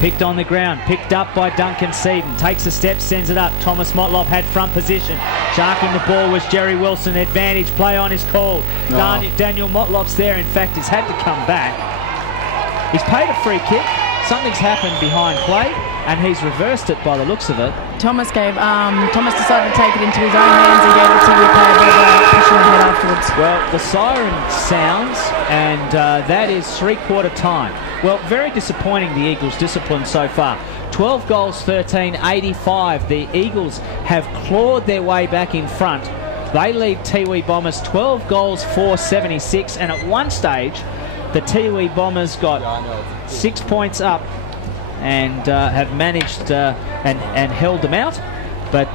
Picked on the ground, picked up by Duncan Seaton. Takes a step, sends it up. Thomas Motlop had front position. Sharking the ball was Jerry Wilson. Advantage play on is called. Daniel Motlop's there. In fact, he's had to come back. He's paid a free kick. Something's happened behind play, and he's reversed it by the looks of it. Thomas decided to take it into his own hands and gave it to the player, but pushing ahead afterwards. Well, the siren sounds, and that is three-quarter time. Well, very disappointing, the Eagles' discipline so far. 12 goals, 13, 85. The Eagles have clawed their way back in front. They lead Tiwi Bombers 12 goals, 4, 76, and at one stage, the Tiwi Bombers got 6 points up and have managed and held them out, but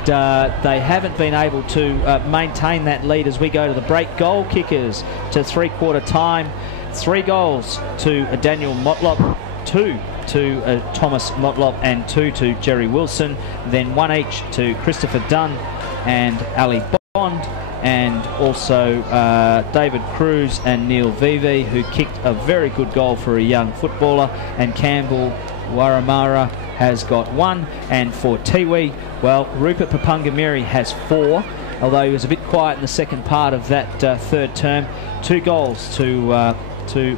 they haven't been able to maintain that lead as we go to the break. Goal kickers to three-quarter time. 3 goals to Daniel Motlop, 2 to Thomas Motlop, and 2 to Jerry Wilson. Then 1 each to Christopher Dunn and Ali Bond, and also David Cruz and Neil Vivi, who kicked a very good goal for a young footballer, and Campbell Waramara has got 1. And for Tiwi, well, Rupert Papungamiri has 4, although he was a bit quiet in the second part of that third term. 2 goals to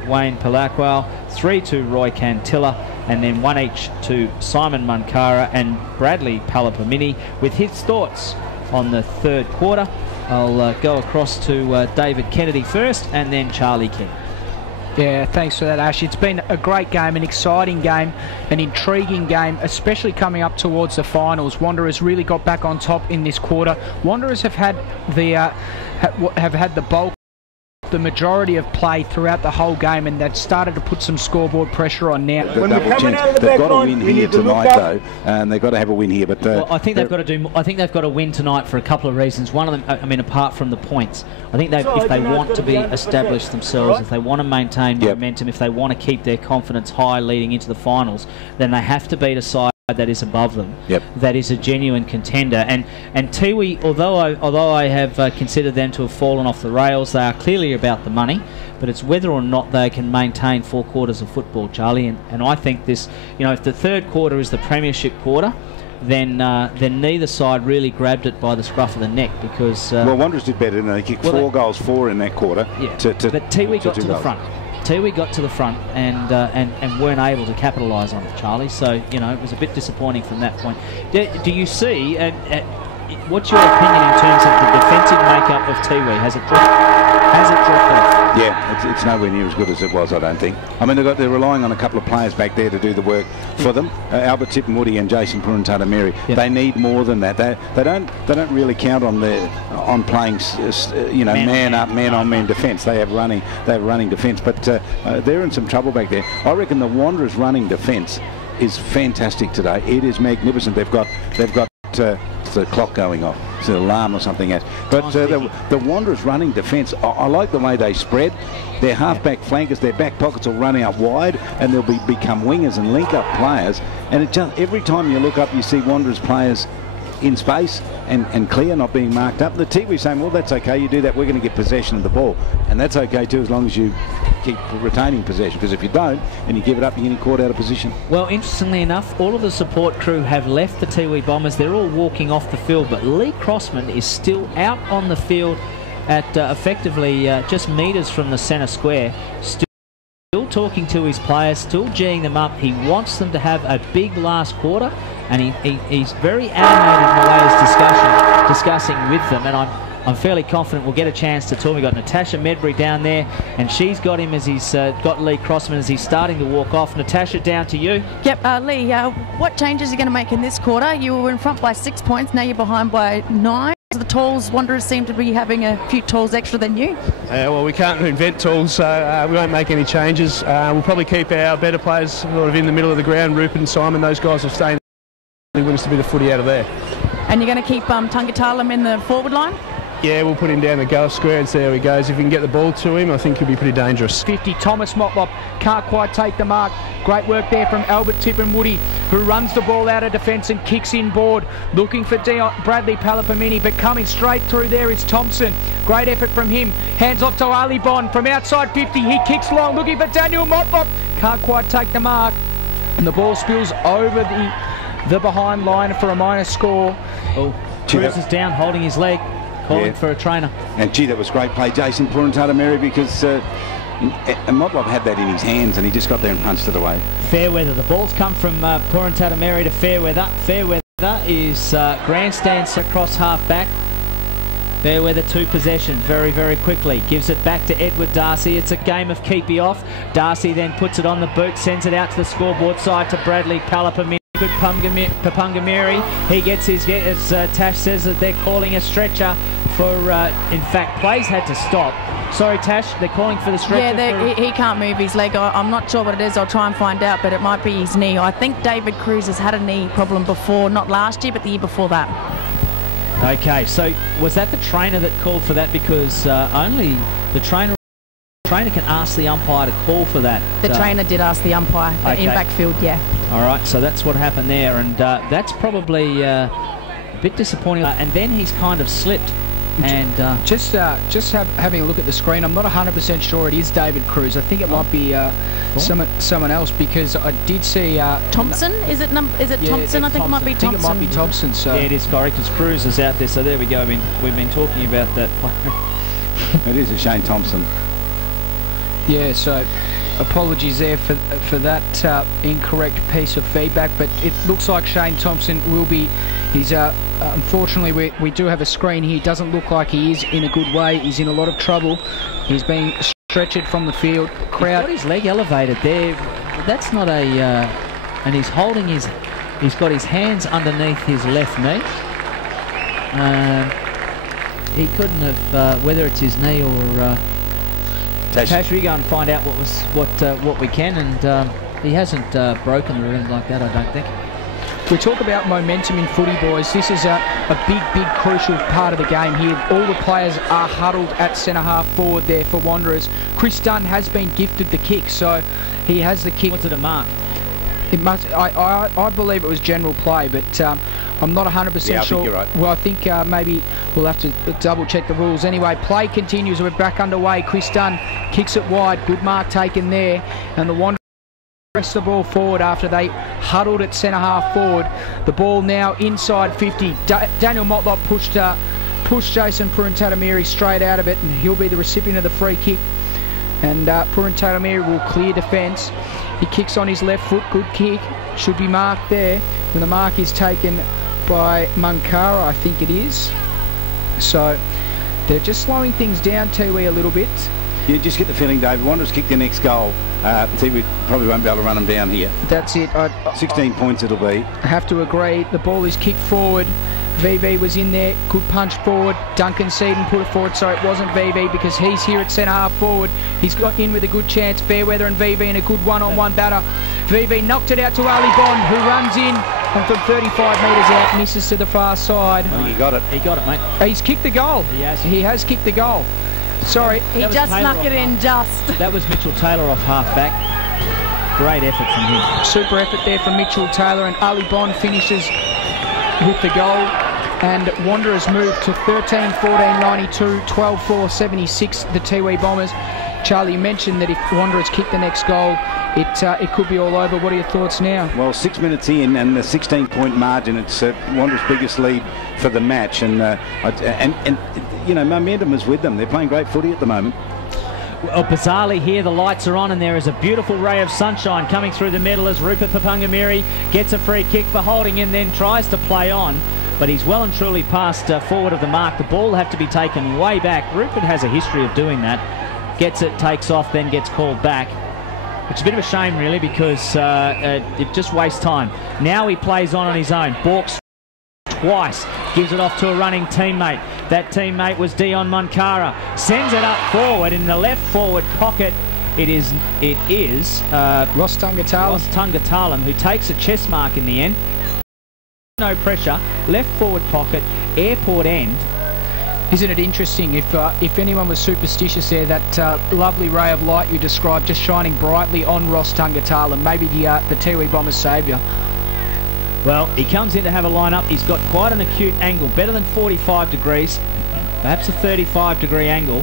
Wayne Palakwal, 3 to Roy Cantilla, and then 1 each to Simon Munkara and Bradley Palapamini. With his thoughts on the third quarter, I'll go across to David Kennedy first, and then Charlie King. Yeah, thanks for that, Ash. It's been a great game, an exciting game, an intriguing game, especially coming up towards the finals. Wanderers really got back on top in this quarter. Wanderers have had the bulk, the majority of play throughout the whole game, and they've started to put some scoreboard pressure on now. They've got to win here tonight, though, and they've got to have a win here. But well, I think they've got to do. I think they've got to win tonight for a couple of reasons. One of them, I mean, apart from the points, I think if they want to be established themselves, if they want to maintain momentum, if they want to keep their confidence high leading into the finals, then they have to beat a side that is above them, that is a genuine contender. And Tiwi, although I have considered them to have fallen off the rails, they are clearly about the money, but it's whether or not they can maintain 4 quarters of football, Charlie. And I think this, if the third quarter is the premiership quarter, then neither side really grabbed it by the scruff of the neck, because well, Wanderers did better, didn't they? They kicked 4 goals, 4 in that quarter. But Tiwi got to the front. Tiwi got to the front and weren't able to capitalise on it, Charlie. So, it was a bit disappointing from that point. Do you see, what's your opinion in terms of the defensive makeup of Tiwi? Has it dropped off? Yeah, it's nowhere near as good as it was, I don't think. I mean, they're relying on a couple of players back there to do the work for them. Albert Tippenwoody and Jason Purantatameri. They need more than that. They don't really count on playing man on man defence. They have running defence, but they're in some trouble back there. I reckon the Wanderers' running defence is fantastic today. It is magnificent. They've got the clock going off. It's an alarm or something else. But the Wanderers' running defence, I like the way they spread. Their half-back flankers, their back pockets will run out wide, and they'll become wingers and link-up players. And it just every time you look up, you see Wanderers players in space and clear, not being marked up. The Tiwi saying, well, that's okay, you do that, we're going to get possession of the ball. And that's okay too, as long as you keep retaining possession, because if you don't and you give it up, you're getting caught out of position. Well, interestingly enough, all of the support crew have left the Tiwi Bombers. They're all walking off the field, but Lee Crossman is still out on the field at effectively just metres from the centre square, still talking to his players, still geeing them up. He wants them to have a big last quarter, and he's very animated in the way he's discussing with them, and I'm fairly confident we'll get a chance to talk. We've got Natasha Medbury down there, and she's got him as he's got Lee Crossman as he's starting to walk off. Natasha, down to you. Yep, Lee, what changes are you going to make in this quarter? You were in front by 6 points, now you're behind by 9. The tools, Wanderers seem to be having a few tools extra than you. Well, we can't invent tools, so we won't make any changes. We'll probably keep our better players sort of in the middle of the ground. Rupert and Simon, those guys will stay in. They want us to be the footy out of there. And you're going to keep Tungatalam in the forward line? Yeah, we'll put him down the goal square and see how he goes. If we can get the ball to him, I think he'll be pretty dangerous. 50, Thomas Motlop can't quite take the mark. Great work there from Albert Tippenwoody, who runs the ball out of defence and kicks in board. Looking for Bradley Palapamini, but coming straight through there is Thompson. Great effort from him. Hands off to Ali Bond from outside 50. He kicks long, looking for Daniel Motlop. Can't quite take the mark. And the ball spills over the behind line for a minor score. Oh, Cruz is down, holding his leg. Calling for a trainer. And gee, that was great play, Jason Purantata-Mary, because Motlop had that in his hands and he just got there and punched it away. Fairweather, the ball's come from Purantata-Mary to Fairweather. Fairweather is grandstands across half back. Fairweather 2 possessions very, very quickly. Gives it back to Edward Darcy. It's a game of keepy off. Darcy then puts it on the boot, sends it out to the scoreboard side to Bradley Palapamini. Good Papungamiri. He gets his, as Tash says that they're calling a stretcher for, in fact, plays had to stop. Sorry, Tash, they're calling for the stretcher. Yeah, he can't move his leg. I'm not sure what it is. I'll try and find out, but it might be his knee. I think David Cruz has had a knee problem before, not last year, but the year before that. Okay, so was that the trainer that called for that? Because only the trainer can ask the umpire to call for that. The trainer did ask the umpire in backfield, yeah. All right, so that's what happened there, and that's probably a bit disappointing. And then he's kind of slipped. And having a look at the screen, I'm not 100% sure it is David Cruz. I think it might be someone else, because I did see Thompson. Is it Thompson? I think it might be Thompson. I think it might be Thompson. So yeah, it is correct, because Cruz is out there. So there we go. We've been talking about that. It is a Shane Thompson. Yeah, so apologies there for that incorrect piece of feedback, but it looks like Shane Thompson will be. He's unfortunately we do have a screen here. Doesn't look like he is in a good way. He's in a lot of trouble. He's being stretchered from the field. Crowd. He's got his leg elevated there. That's not a. And he's holding his. He's got his hands underneath his left knee. He couldn't have whether it's his knee or. Tash, we go and find out what we can, and he hasn't broken or anything like that, I don't think. We talk about momentum in footy, boys. This is a big crucial part of the game here. All the players are huddled at centre half forward there for Wanderers. Chris Dunn has been gifted the kick, so he has the kick. What's it a mark? It must. I believe it was general play, but I'm not 100% yeah, sure. I think you're right. Well, I think maybe we'll have to double check the rules. Anyway, play continues. We're back underway. Chris Dunn kicks it wide. Good mark taken there, and the Wanderers press the ball forward after they huddled at centre half forward. The ball now inside 50. Daniel Motlop pushed Jason Purantata-Mary straight out of it, and he'll be the recipient of the free kick. And Purantata-Mary will clear defence. He kicks on his left foot. Good kick. Should be marked there. And the mark is taken by Munkara, I think it is. So they're just slowing things down, Tiwi, a little bit. You just get the feeling, David, Wanderers kick their next goal. Tiwi probably won't be able to run them down here. That's it. 16 points it'll be. I have to agree. The ball is kicked forward. VV was in there, good punch forward. Duncan Seaton put it forward, so it wasn't VV because he's here at centre half forward. He's got in with a good chance. Fairweather and VV in a good one-on-one batter. VV knocked it out to Ali Bond, who runs in and from 35 metres out, misses to the far side. I think he got it. He got it, mate. He's kicked the goal. He has kicked the goal. Sorry. He just snuck it in just. That was Mitchell Taylor off half-back. Great effort from him. Super effort there from Mitchell Taylor, and Ali Bond finishes with the goal. and Wanderers move to 13-14-92, 12-4-76, the Tiwi Bombers. Charlie, you mentioned that if Wanderers kick the next goal, it could be all over. What are your thoughts now? Well, 6 minutes in and the 16-point margin, it's Wanderers' biggest lead for the match, and you know, momentum is with them. They're playing great footy at the moment. Well, bizarrely here, the lights are on and there is a beautiful ray of sunshine coming through the middle as Rupert Papungamiri gets a free kick for holding and then tries to play on, but he's well and truly passed forward of the mark. The ball will have to be taken way back. Rupert has a history of doing that. Gets it, takes off, then gets called back, which is a bit of a shame really, because it just wastes time. Now he plays on his own. Balks twice, gives it off to a running teammate. That teammate was Dion Moncara. Sends it up forward in the left forward pocket. It is Ross Tungatalam, who takes a chest mark in the end. No pressure, left forward pocket, airport end. Isn't it interesting, if anyone was superstitious there, that lovely ray of light you described just shining brightly on Ross Tungatalam, maybe the Tiwi Bombers saviour. Well, he comes in to have a line-up. He's got quite an acute angle, better than 45 degrees, perhaps a 35-degree angle,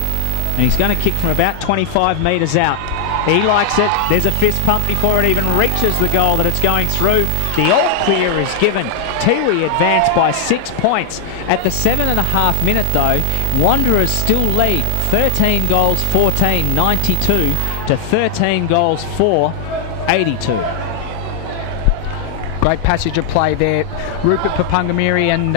and he's going to kick from about 25 metres out. He likes it. There's a fist pump before it even reaches the goal that it's going through. The all-clear is given. Tiwi advance by 6 points. At the 7.5 minute, though, Wanderers still lead 13 goals 14, 92 to 13 goals 4, 82. Great passage of play there. Rupert Papungamiri and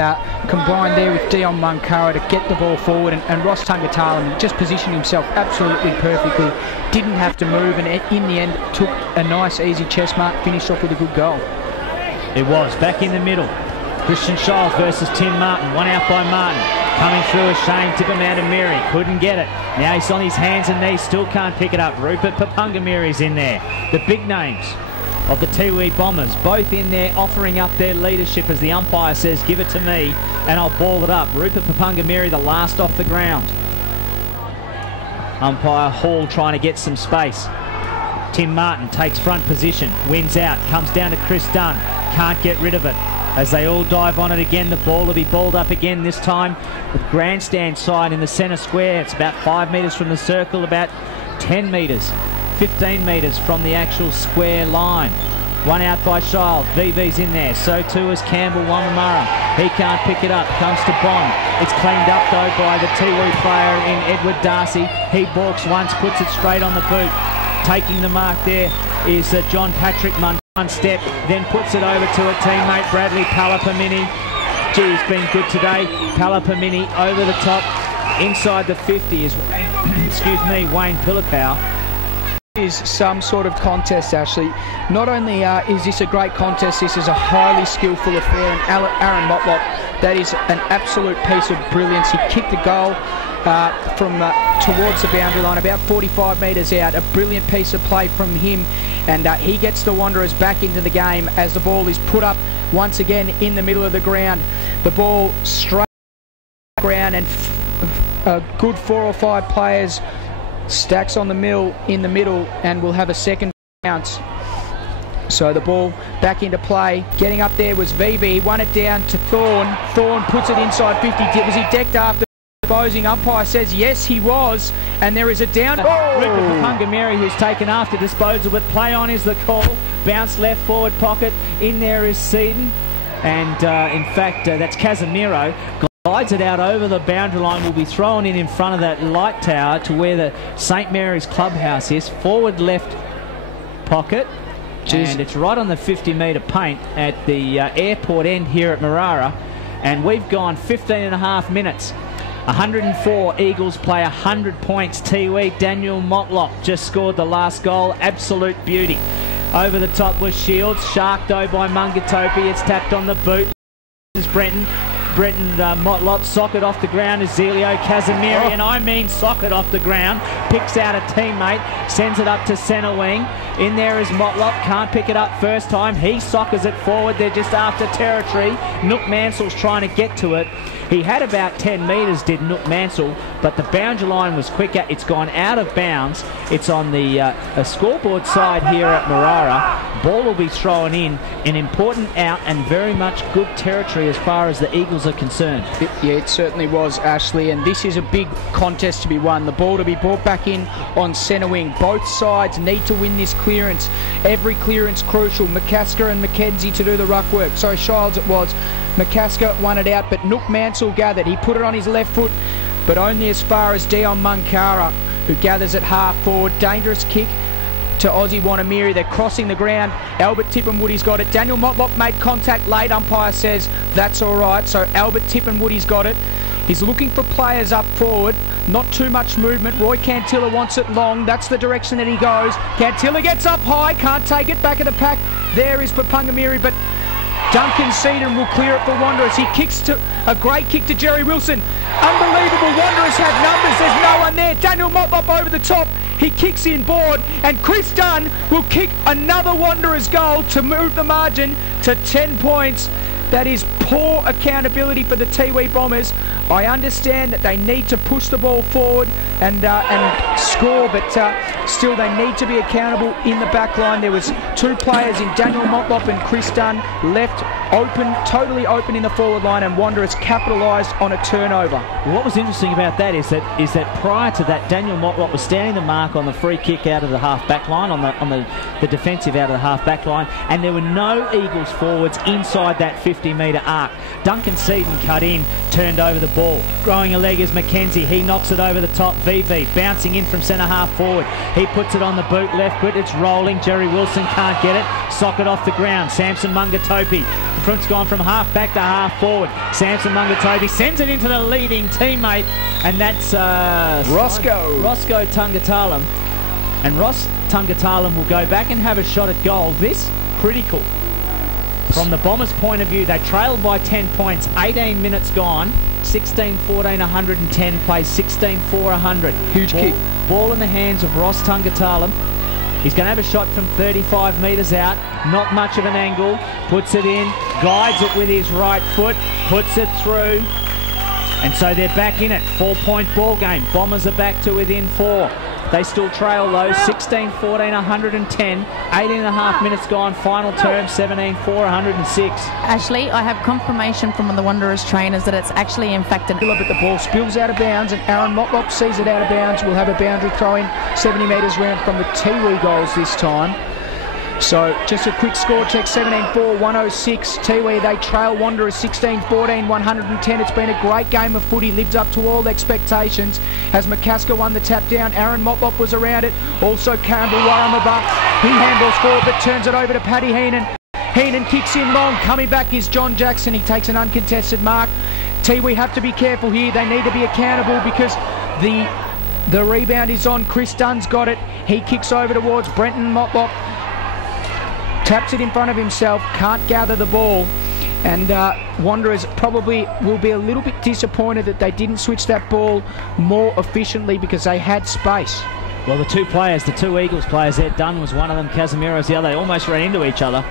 combined there with Dion Moncara to get the ball forward, and Ross Tungatalam just positioned himself absolutely perfectly. Didn't have to move, and in the end took a nice easy chest mark, finished off with a good goal. It was back in the middle. Christian Scholes versus Tim Martin. One out by Martin. Coming through is Shane Tippermantamiri. Couldn't get it. Now he's on his hands and knees. Still can't pick it up. Rupert Papungamiri's in there. The big names of the Tiwi Bombers, both in there offering up their leadership as the umpire says, give it to me and I'll ball it up. Rupert Papungamiri, the last off the ground. Umpire Hall trying to get some space. Tim Martin takes front position, wins out, comes down to Chris Dunn, can't get rid of it. As they all dive on it again, the ball will be balled up again, this time with grandstand side in the centre square. It's about 5 metres from the circle, about 10 metres. 15 metres from the actual square line. One out by Child. VV's in there. So too is Campbell Wamamara. He can't pick it up. Comes to Bond. It's cleaned up though by the Tiwi player in Edward Darcy. He balks once, puts it straight on the boot. Taking the mark there is John Patrick Munn. One step, then puts it over to a teammate, Bradley Palapamini. Gee, he's been good today. Palapamini over the top. Inside the 50 is, excuse me, Wayne Pilipau. Is some sort of contest, Ashley. Not only is this a great contest, this is a highly skillful affair, and Aaron Motlop, that is an absolute piece of brilliance. He kicked the goal from towards the boundary line, about 45 metres out. A brilliant piece of play from him, and he gets the Wanderers back into the game as the ball is put up once again in the middle of the ground. The ball straight to the ground, and a good 4 or 5 players stacks on the mill in the middle, and we'll have a second bounce. So the ball back into play. Getting up there was VV. He won it down to Thorne. Thorne puts it inside 50. Was he decked after exposing? Umpire says yes, he was. And there is a down. Rupert Papungamiri, who's taken after disposal, but play on is the call. Bounce left forward pocket. In there is Seaton. And in fact, that's Casemiro. Glides it out over the boundary line, will be thrown in front of that light tower to where the St Mary's clubhouse is. Forward left pocket. Jeez. And it's right on the 50-metre paint at the airport end here at Marara. And we've gone 15.5 minutes. 104 Eagles play 100 points. Tiwi, Daniel Motlop just scored the last goal. Absolute beauty. Over the top was Shields. Sharked though by Mungatopi. It's tapped on the boot. This is Brenton Motlop, socket off the ground is Zelio Casemiro, and I mean socket off the ground, picks out a teammate, sends it up to centre wing. In there is Motlop, can't pick it up first time, he sockers it forward, they're just after territory. Nook Mansell's trying to get to it. He had about 10 metres, did Nook Mansell, but the boundary line was quicker. It's gone out of bounds. It's on the scoreboard side here at Marara. Ball will be thrown in, an important out and very much good territory as far as the Eagles are concerned. Yeah, it certainly was, Ashley, and this is a big contest to be won. The ball to be brought back in on centre wing. Both sides need to win this clearance. Every clearance crucial. McCasker and McKenzie to do the ruck work. So Shiles it was. McCasker won it out, but Nook Mansell gathered. He put it on his left foot, but only as far as Dion Munkara, who gathers at half forward. Dangerous kick to Aussie Wanamiri. They're crossing the ground. Albert Tippenwoody's got it. Daniel Motlop made contact late. Umpire says that's all right. So Albert Tippenwoody's got it. He's looking for players up forward. Not too much movement. Roy Cantilla wants it long. That's the direction that he goes. Cantilla gets up high. Can't take it back in the pack. There is Papungamiri, but Duncan Seaton will clear it for Wanderers. He kicks to a great kick to Jerry Wilson. Unbelievable. Wanderers have numbers. There's no one there. Daniel Motlop over the top. He kicks in board, and Chris Dunn will kick another Wanderers goal to move the margin to 10 points. That is poor accountability for the Tiwi Bombers. I understand that they need to push the ball forward and score, but still they need to be accountable in the back line. There was two players in Daniel Motlop and Chris Dunn left open, totally open in the forward line, and Wanderers capitalised on a turnover. Well, what was interesting about that is that prior to that, Daniel Motlop was standing the mark on the free kick out of the half back line, on the defensive out of the half back line, and there were no Eagles forwards inside that 50-metre arc. Duncan Seaton cut in, turned over the ball. Growing a leg is McKenzie. He knocks it over the top. VV bouncing in from centre half forward. He puts it on the boot left foot. It's rolling. Jerry Wilson can't get it. Sock it off the ground. Samson Mungatopi. The front's gone from half back to half forward. Samson Mungatopi sends it into the leading teammate, and that's Roscoe Tungatalam. And Ross Tungatalam will go back and have a shot at goal. This critical. From the Bombers' point of view, they trailed by 10 points, 18 minutes gone, 16-14, 110, plays 16-4, 100. Huge kick. Ball in the hands of Ross Tungatalam. He's going to have a shot from 35 metres out, not much of an angle, puts it in, guides it with his right foot, puts it through, and so they're back in it. 4-point ball game. Bombers are back to within 4. They still trail though, 16-14, 110, 18.5 minutes gone, final term, 17-4, 106. Ashley, I have confirmation from the Wanderers trainers that it's actually in fact But the ball spills out of bounds, and Aaron Motlop sees it out of bounds. We'll have a boundary throw in 70 metres round from the Tiwi goals this time. So just a quick score check, 17-4, 106. Tiwi, they trail Wanderers 16-14, 110. It's been a great game of footy, lived up to all expectations. As McCasker won the tap down, Aaron Motlop was around it. Also Campbell Warramaba. He handles forward but turns it over to Paddy Heenan. Heenan kicks in long. Coming back is John Jackson. He takes an uncontested mark. Tiwi have to be careful here. They need to be accountable because the rebound is on. Chris Dunn's got it. He kicks over towards Brenton Motlop. Taps it in front of himself, can't gather the ball, and Wanderers probably will be a little bit disappointed that they didn't switch that ball more efficiently because they had space. Well, the two Eagles players there, Dunn was one of them, Casimiro's the other. They almost ran into each other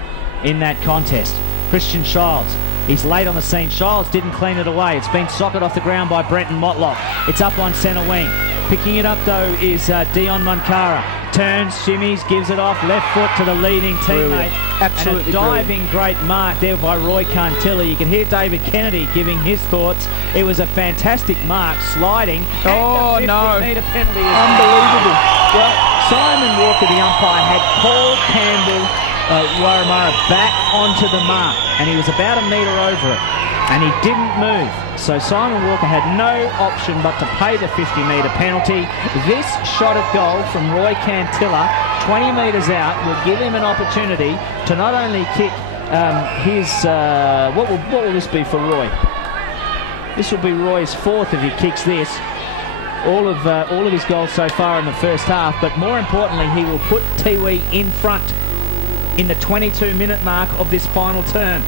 in that contest. Christian Shiles, he's late on the scene. Shiles didn't clean it away. It's been socked off the ground by Brenton Motlop. It's up on centre wing. Picking it up though is Dion Munkara. Turns, shimmies, gives it off, left foot to the leading teammate. Absolutely and a diving great mark there by Roy Cantilla. You can hear David Kennedy giving his thoughts. It was a fantastic mark, sliding. Oh no! Metre penalty. Unbelievable. Well, Simon Walker, the umpire, had Paul Campbell Warramara back onto the mark, and he was about a metre over it, and he didn't move. So Simon Walker had no option but to pay the 50-metre penalty. This shot at goal from Roy Cantilla, 20 metres out, will give him an opportunity to not only kick his... What will this be for Roy? This will be Roy's fourth if he kicks this. All of his goals so far in the first half, but more importantly, he will put Tiwi in front in the 22-minute mark of this final term.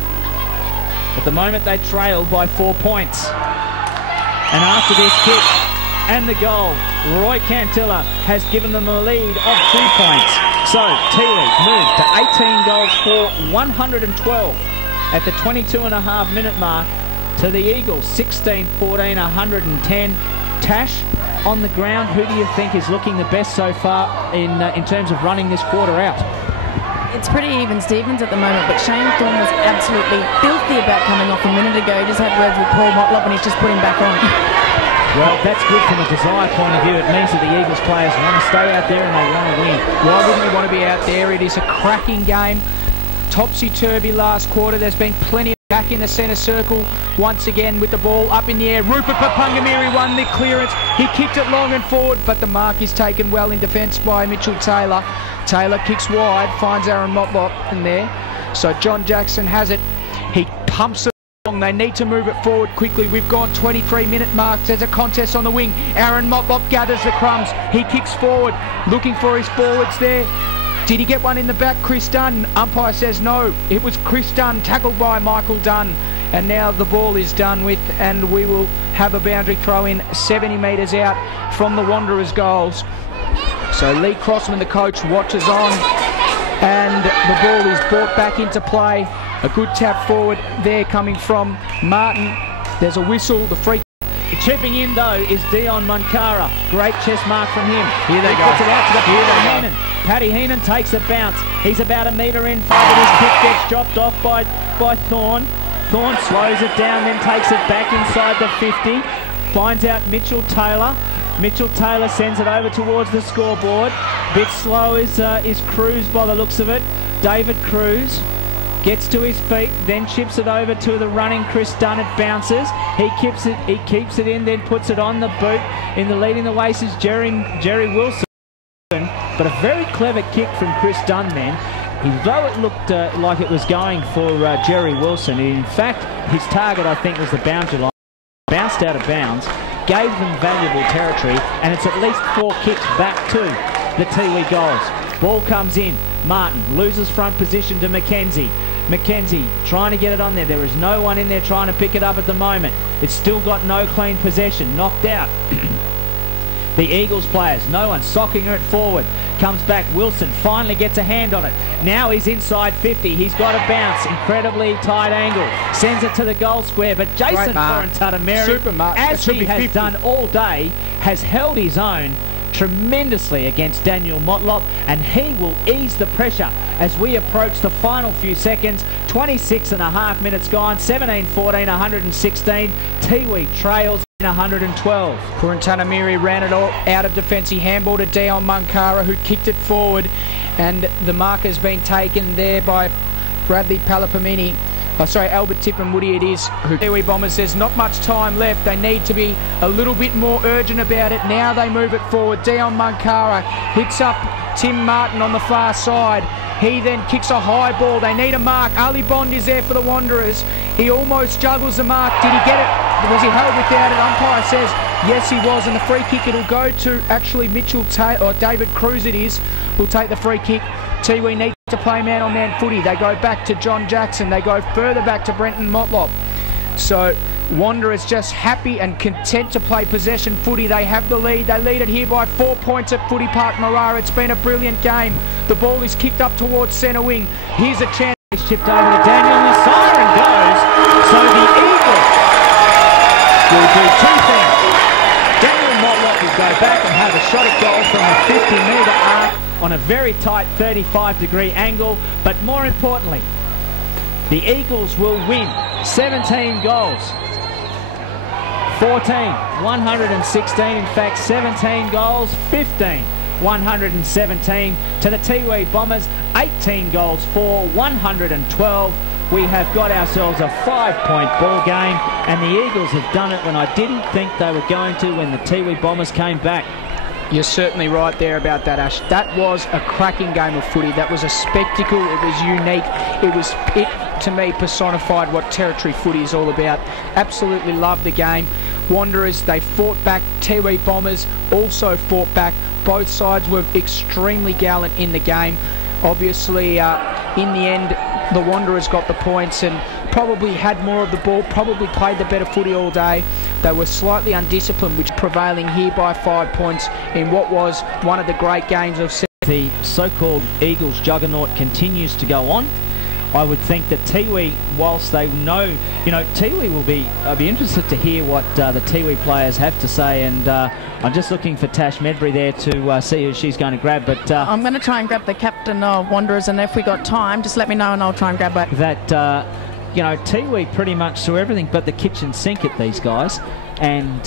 At the moment, they trail by 4 points. And after this kick and the goal, Roy Cantilla has given them a lead of 2 points. So, Tiwi moved to 18 goals for 112 at the 22.5-minute mark to the Eagles, 16-14, 110. Tash, on the ground, who do you think is looking the best so far in terms of running this quarter out? It's pretty even Stevens at the moment, but Shane Thorne was absolutely filthy about coming off a minute ago. He just had words with Paul Motlop and he's just put him back on. Well, that's good from a desire point of view. It means that the Eagles players want to stay out there and they want to win. Why wouldn't you want to be out there? It is a cracking game. Topsy-turvy last quarter. There's been plenty of back in the centre circle. Once again with the ball up in the air. Rupert Papungamiri won the clearance. He kicked it long and forward, but the mark is taken well in defence by Mitchell Taylor. Taylor kicks wide, finds Aaron Motlop in there. So John Jackson has it. He pumps it along. They need to move it forward quickly. We've gone 23-minute marks. There's a contest on the wing. Aaron Motlop gathers the crumbs. He kicks forward, looking for his forwards there. Did he get one in the back? Chris Dunn. Umpire says no. It was Chris Dunn, tackled by Michael Dunn. And now the ball is done with, and we will have a boundary throw in 70 metres out from the Wanderers' goals. So Lee Crossman, the coach, watches on, and the ball is brought back into play. A good tap forward there coming from Martin. There's a whistle, the free. Chipping in though is Dion Munkara. Great chest mark from him. Here they he go. puts it out to the Paddy Heenan. Paddy Heenan takes a bounce. He's about a metre in front, but his kick gets dropped off by Thorne. Thorne slows it down, then takes it back inside the 50. Finds out Mitchell Taylor. Mitchell Taylor sends it over towards the scoreboard. Bit slow is Cruz by the looks of it. David Cruz gets to his feet, then chips it over to the running Chris Dunn. It bounces. He keeps it in, then puts it on the boot. In the leading the way is Jerry Wilson. But a very clever kick from Chris Dunn then. Though it looked like it was going for Jerry Wilson, in fact, his target, I think, was the boundary line. Bounced out of bounds, gave them valuable territory, and it's at least 4 kicks back to the Tiwi goals. Ball comes in. Martin loses front position to Mackenzie. Mackenzie trying to get it on there. There is no one in there trying to pick it up at the moment. It's still got no clean possession. Knocked out. The Eagles players, no one socking it forward. Comes back, Wilson finally gets a hand on it. Now he's inside 50, he's got a bounce, incredibly tight angle. Sends it to the goal square, but Jason Forantatameri, as he has done all day, has held his own tremendously against Daniel Motlop, and he will ease the pressure as we approach the final few seconds. 26.5 minutes gone, 17-14, 116. Tiwi trails 112. Forantatameri ran it all out of defence. He handballed to Dion Munkara, who kicked it forward, and the mark has been taken there by Bradley Palapamini. Oh, sorry, Albert Tippenwoody it is. Tiwi Bombers says not much time left. They need to be a little bit more urgent about it. Now they move it forward. Dion Munkara hits up Tim Martin on the far side. He then kicks a high ball. They need a mark. Ali Bond is there for the Wanderers. He almost juggles the mark. Did he get it? Was he held without it? Umpire says yes, he was, and the free kick, it'll go to actually Mitchell Taylor, or David Cruz it is, will take the free kick. Tiwi need to play man-on-man footy. They go back to John Jackson. They go further back to Brenton Motlop. So Wanderers just happy and content to play possession footy. They have the lead. They lead it here by 4 points at Footy Park Marara. It's been a brilliant game. The ball is kicked up towards centre wing. Here's a chance. It's chipped over to Daniel, and the siren goes. So the Eagles will do 2 things. Daniel Motlop will go back and have a shot at goal from a 50-metre arc on a very tight 35-degree angle. But more importantly, the Eagles will win 17 goals. 14, 116. In fact, 17 goals, 15, 117 to the Tiwi Bombers. 18 goals for 112. We have got ourselves a 5-point ball game, and the Eagles have done it when I didn't think they were going to when the Tiwi Bombers came back. You're certainly right there about that, Ash. That was a cracking game of footy. That was a spectacle. It was unique. It to me, personified what territory footy is all about. Absolutely loved the game. Wanderers, they fought back. Tiwi Bombers also fought back. Both sides were extremely gallant in the game. Obviously, in the end, the Wanderers got the points and probably had more of the ball, probably played the better footy all day. They were slightly undisciplined, which prevailing here by 5 points in what was one of the great games of... The so-called Eagles juggernaut continues to go on. I would think that Tiwi, whilst they know, you know, Tiwi will be, I'd be interested to hear what the Tiwi players have to say, and I'm just looking for Tash Medbury there to see who she's going to grab. But I'm going to try and grab the captain of Wanderers, and if we got time, just let me know and I'll try and grab it. That, you know, Tiwi pretty much saw everything but the kitchen sink at these guys, and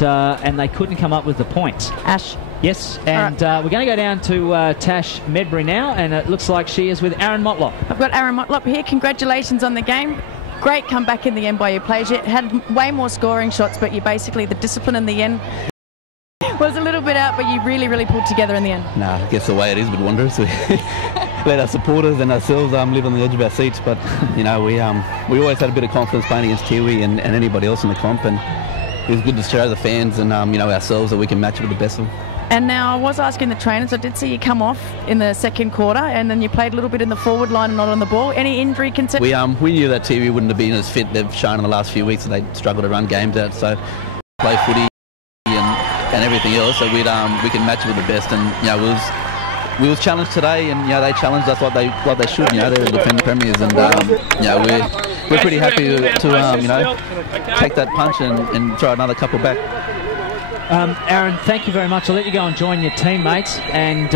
they couldn't come up with the points. Ash. Yes, and we're going to go down to Tash Medbury now, and it looks like she is with Aaron Motlop. I've got Aaron Motlop here. Congratulations on the game. Great comeback in the end by your players. You had way more scoring shots, but you basically, the discipline in the end was a little bit out, but you really, really pulled together in the end. Nah, I guess the way it is with Wanderers. We let our supporters and ourselves live on the edge of our seats, but, you know, we always had a bit of confidence playing against Tiwi and anybody else in the comp, and it was good to show the fans and, you know, ourselves that we can match it with the best of them. And now I was asking the trainers, I did see you come off in the second quarter, and then you played a little bit in the forward line and not on the ball. Any injury concern? We knew that Tiwi wouldn't have been as fit. They've shown in the last few weeks that they struggle to run games out, so play footy and everything else, so we can match it with the best. And, you know, we was challenged today, and, you know, they challenged us like they should. You know, they're the defending premiers, and you know, we're pretty happy to you know, take that punch and throw another couple back. Aaron, thank you very much. I'll let you go and join your teammates, and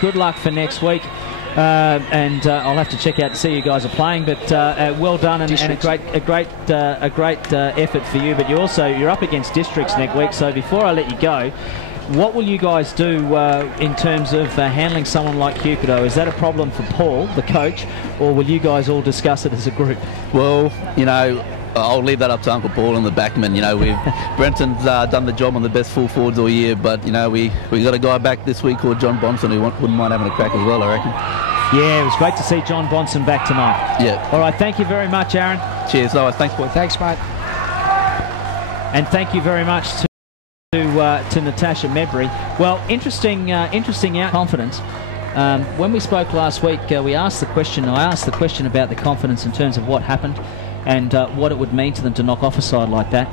good luck for next week. And I'll have to check out to see you guys are playing. But well done, and a great effort for you. But you're up against districts next week. So before I let you go, what will you guys do in terms of handling someone like Cupido? Is that a problem for Paul, the coach, or will you guys all discuss it as a group? Well, you know, I'll leave that up to Uncle Paul and the backman. You know, Brenton's done the job on the best full forwards all year, but, you know, we got a guy back this week called John Bonson who wouldn't mind having a crack as well, I reckon. Yeah, it was great to see John Bonson back tonight. Yeah. All right, thank you very much, Aaron. Cheers, Lois. Thanks, boys. Thanks, mate. And thank you very much to Natasha Medbury. Well, interesting out confidence. When we spoke last week, I asked the question about the confidence in terms of what happened and what it would mean to them to knock off a side like that.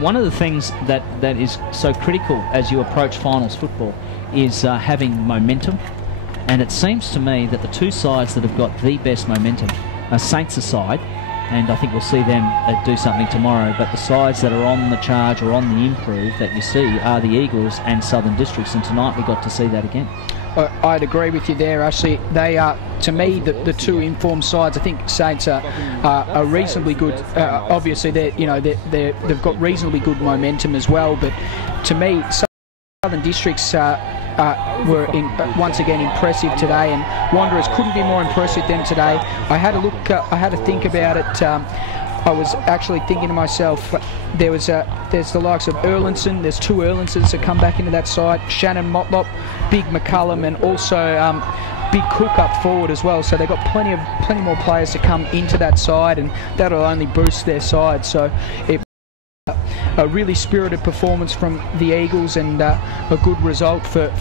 One of the things that is so critical as you approach finals football is having momentum, and it seems to me that the two sides that have got the best momentum are Saints' side, and I think we'll see them do something tomorrow, but the sides that are on the charge or on the improve that you see are the Eagles and Southern Districts, and tonight we got to see that again. I'd agree with you there, Ashley. They are, to me, the two informed sides. I think Saints are reasonably good. Obviously, they've got reasonably good momentum as well. But to me, Southern Districts were once again impressive today, and Wanderers couldn't be more impressive than today. I had a look. I had to think about it. I was actually thinking to myself, there's the likes of Erlinson. There's two Erlinsons that come back into that side. Shannon Motlop, Big McCullum, and also Big Cook up forward as well. So they've got plenty more players to come into that side, and that'll only boost their side. So it a really spirited performance from the Eagles, and a good result for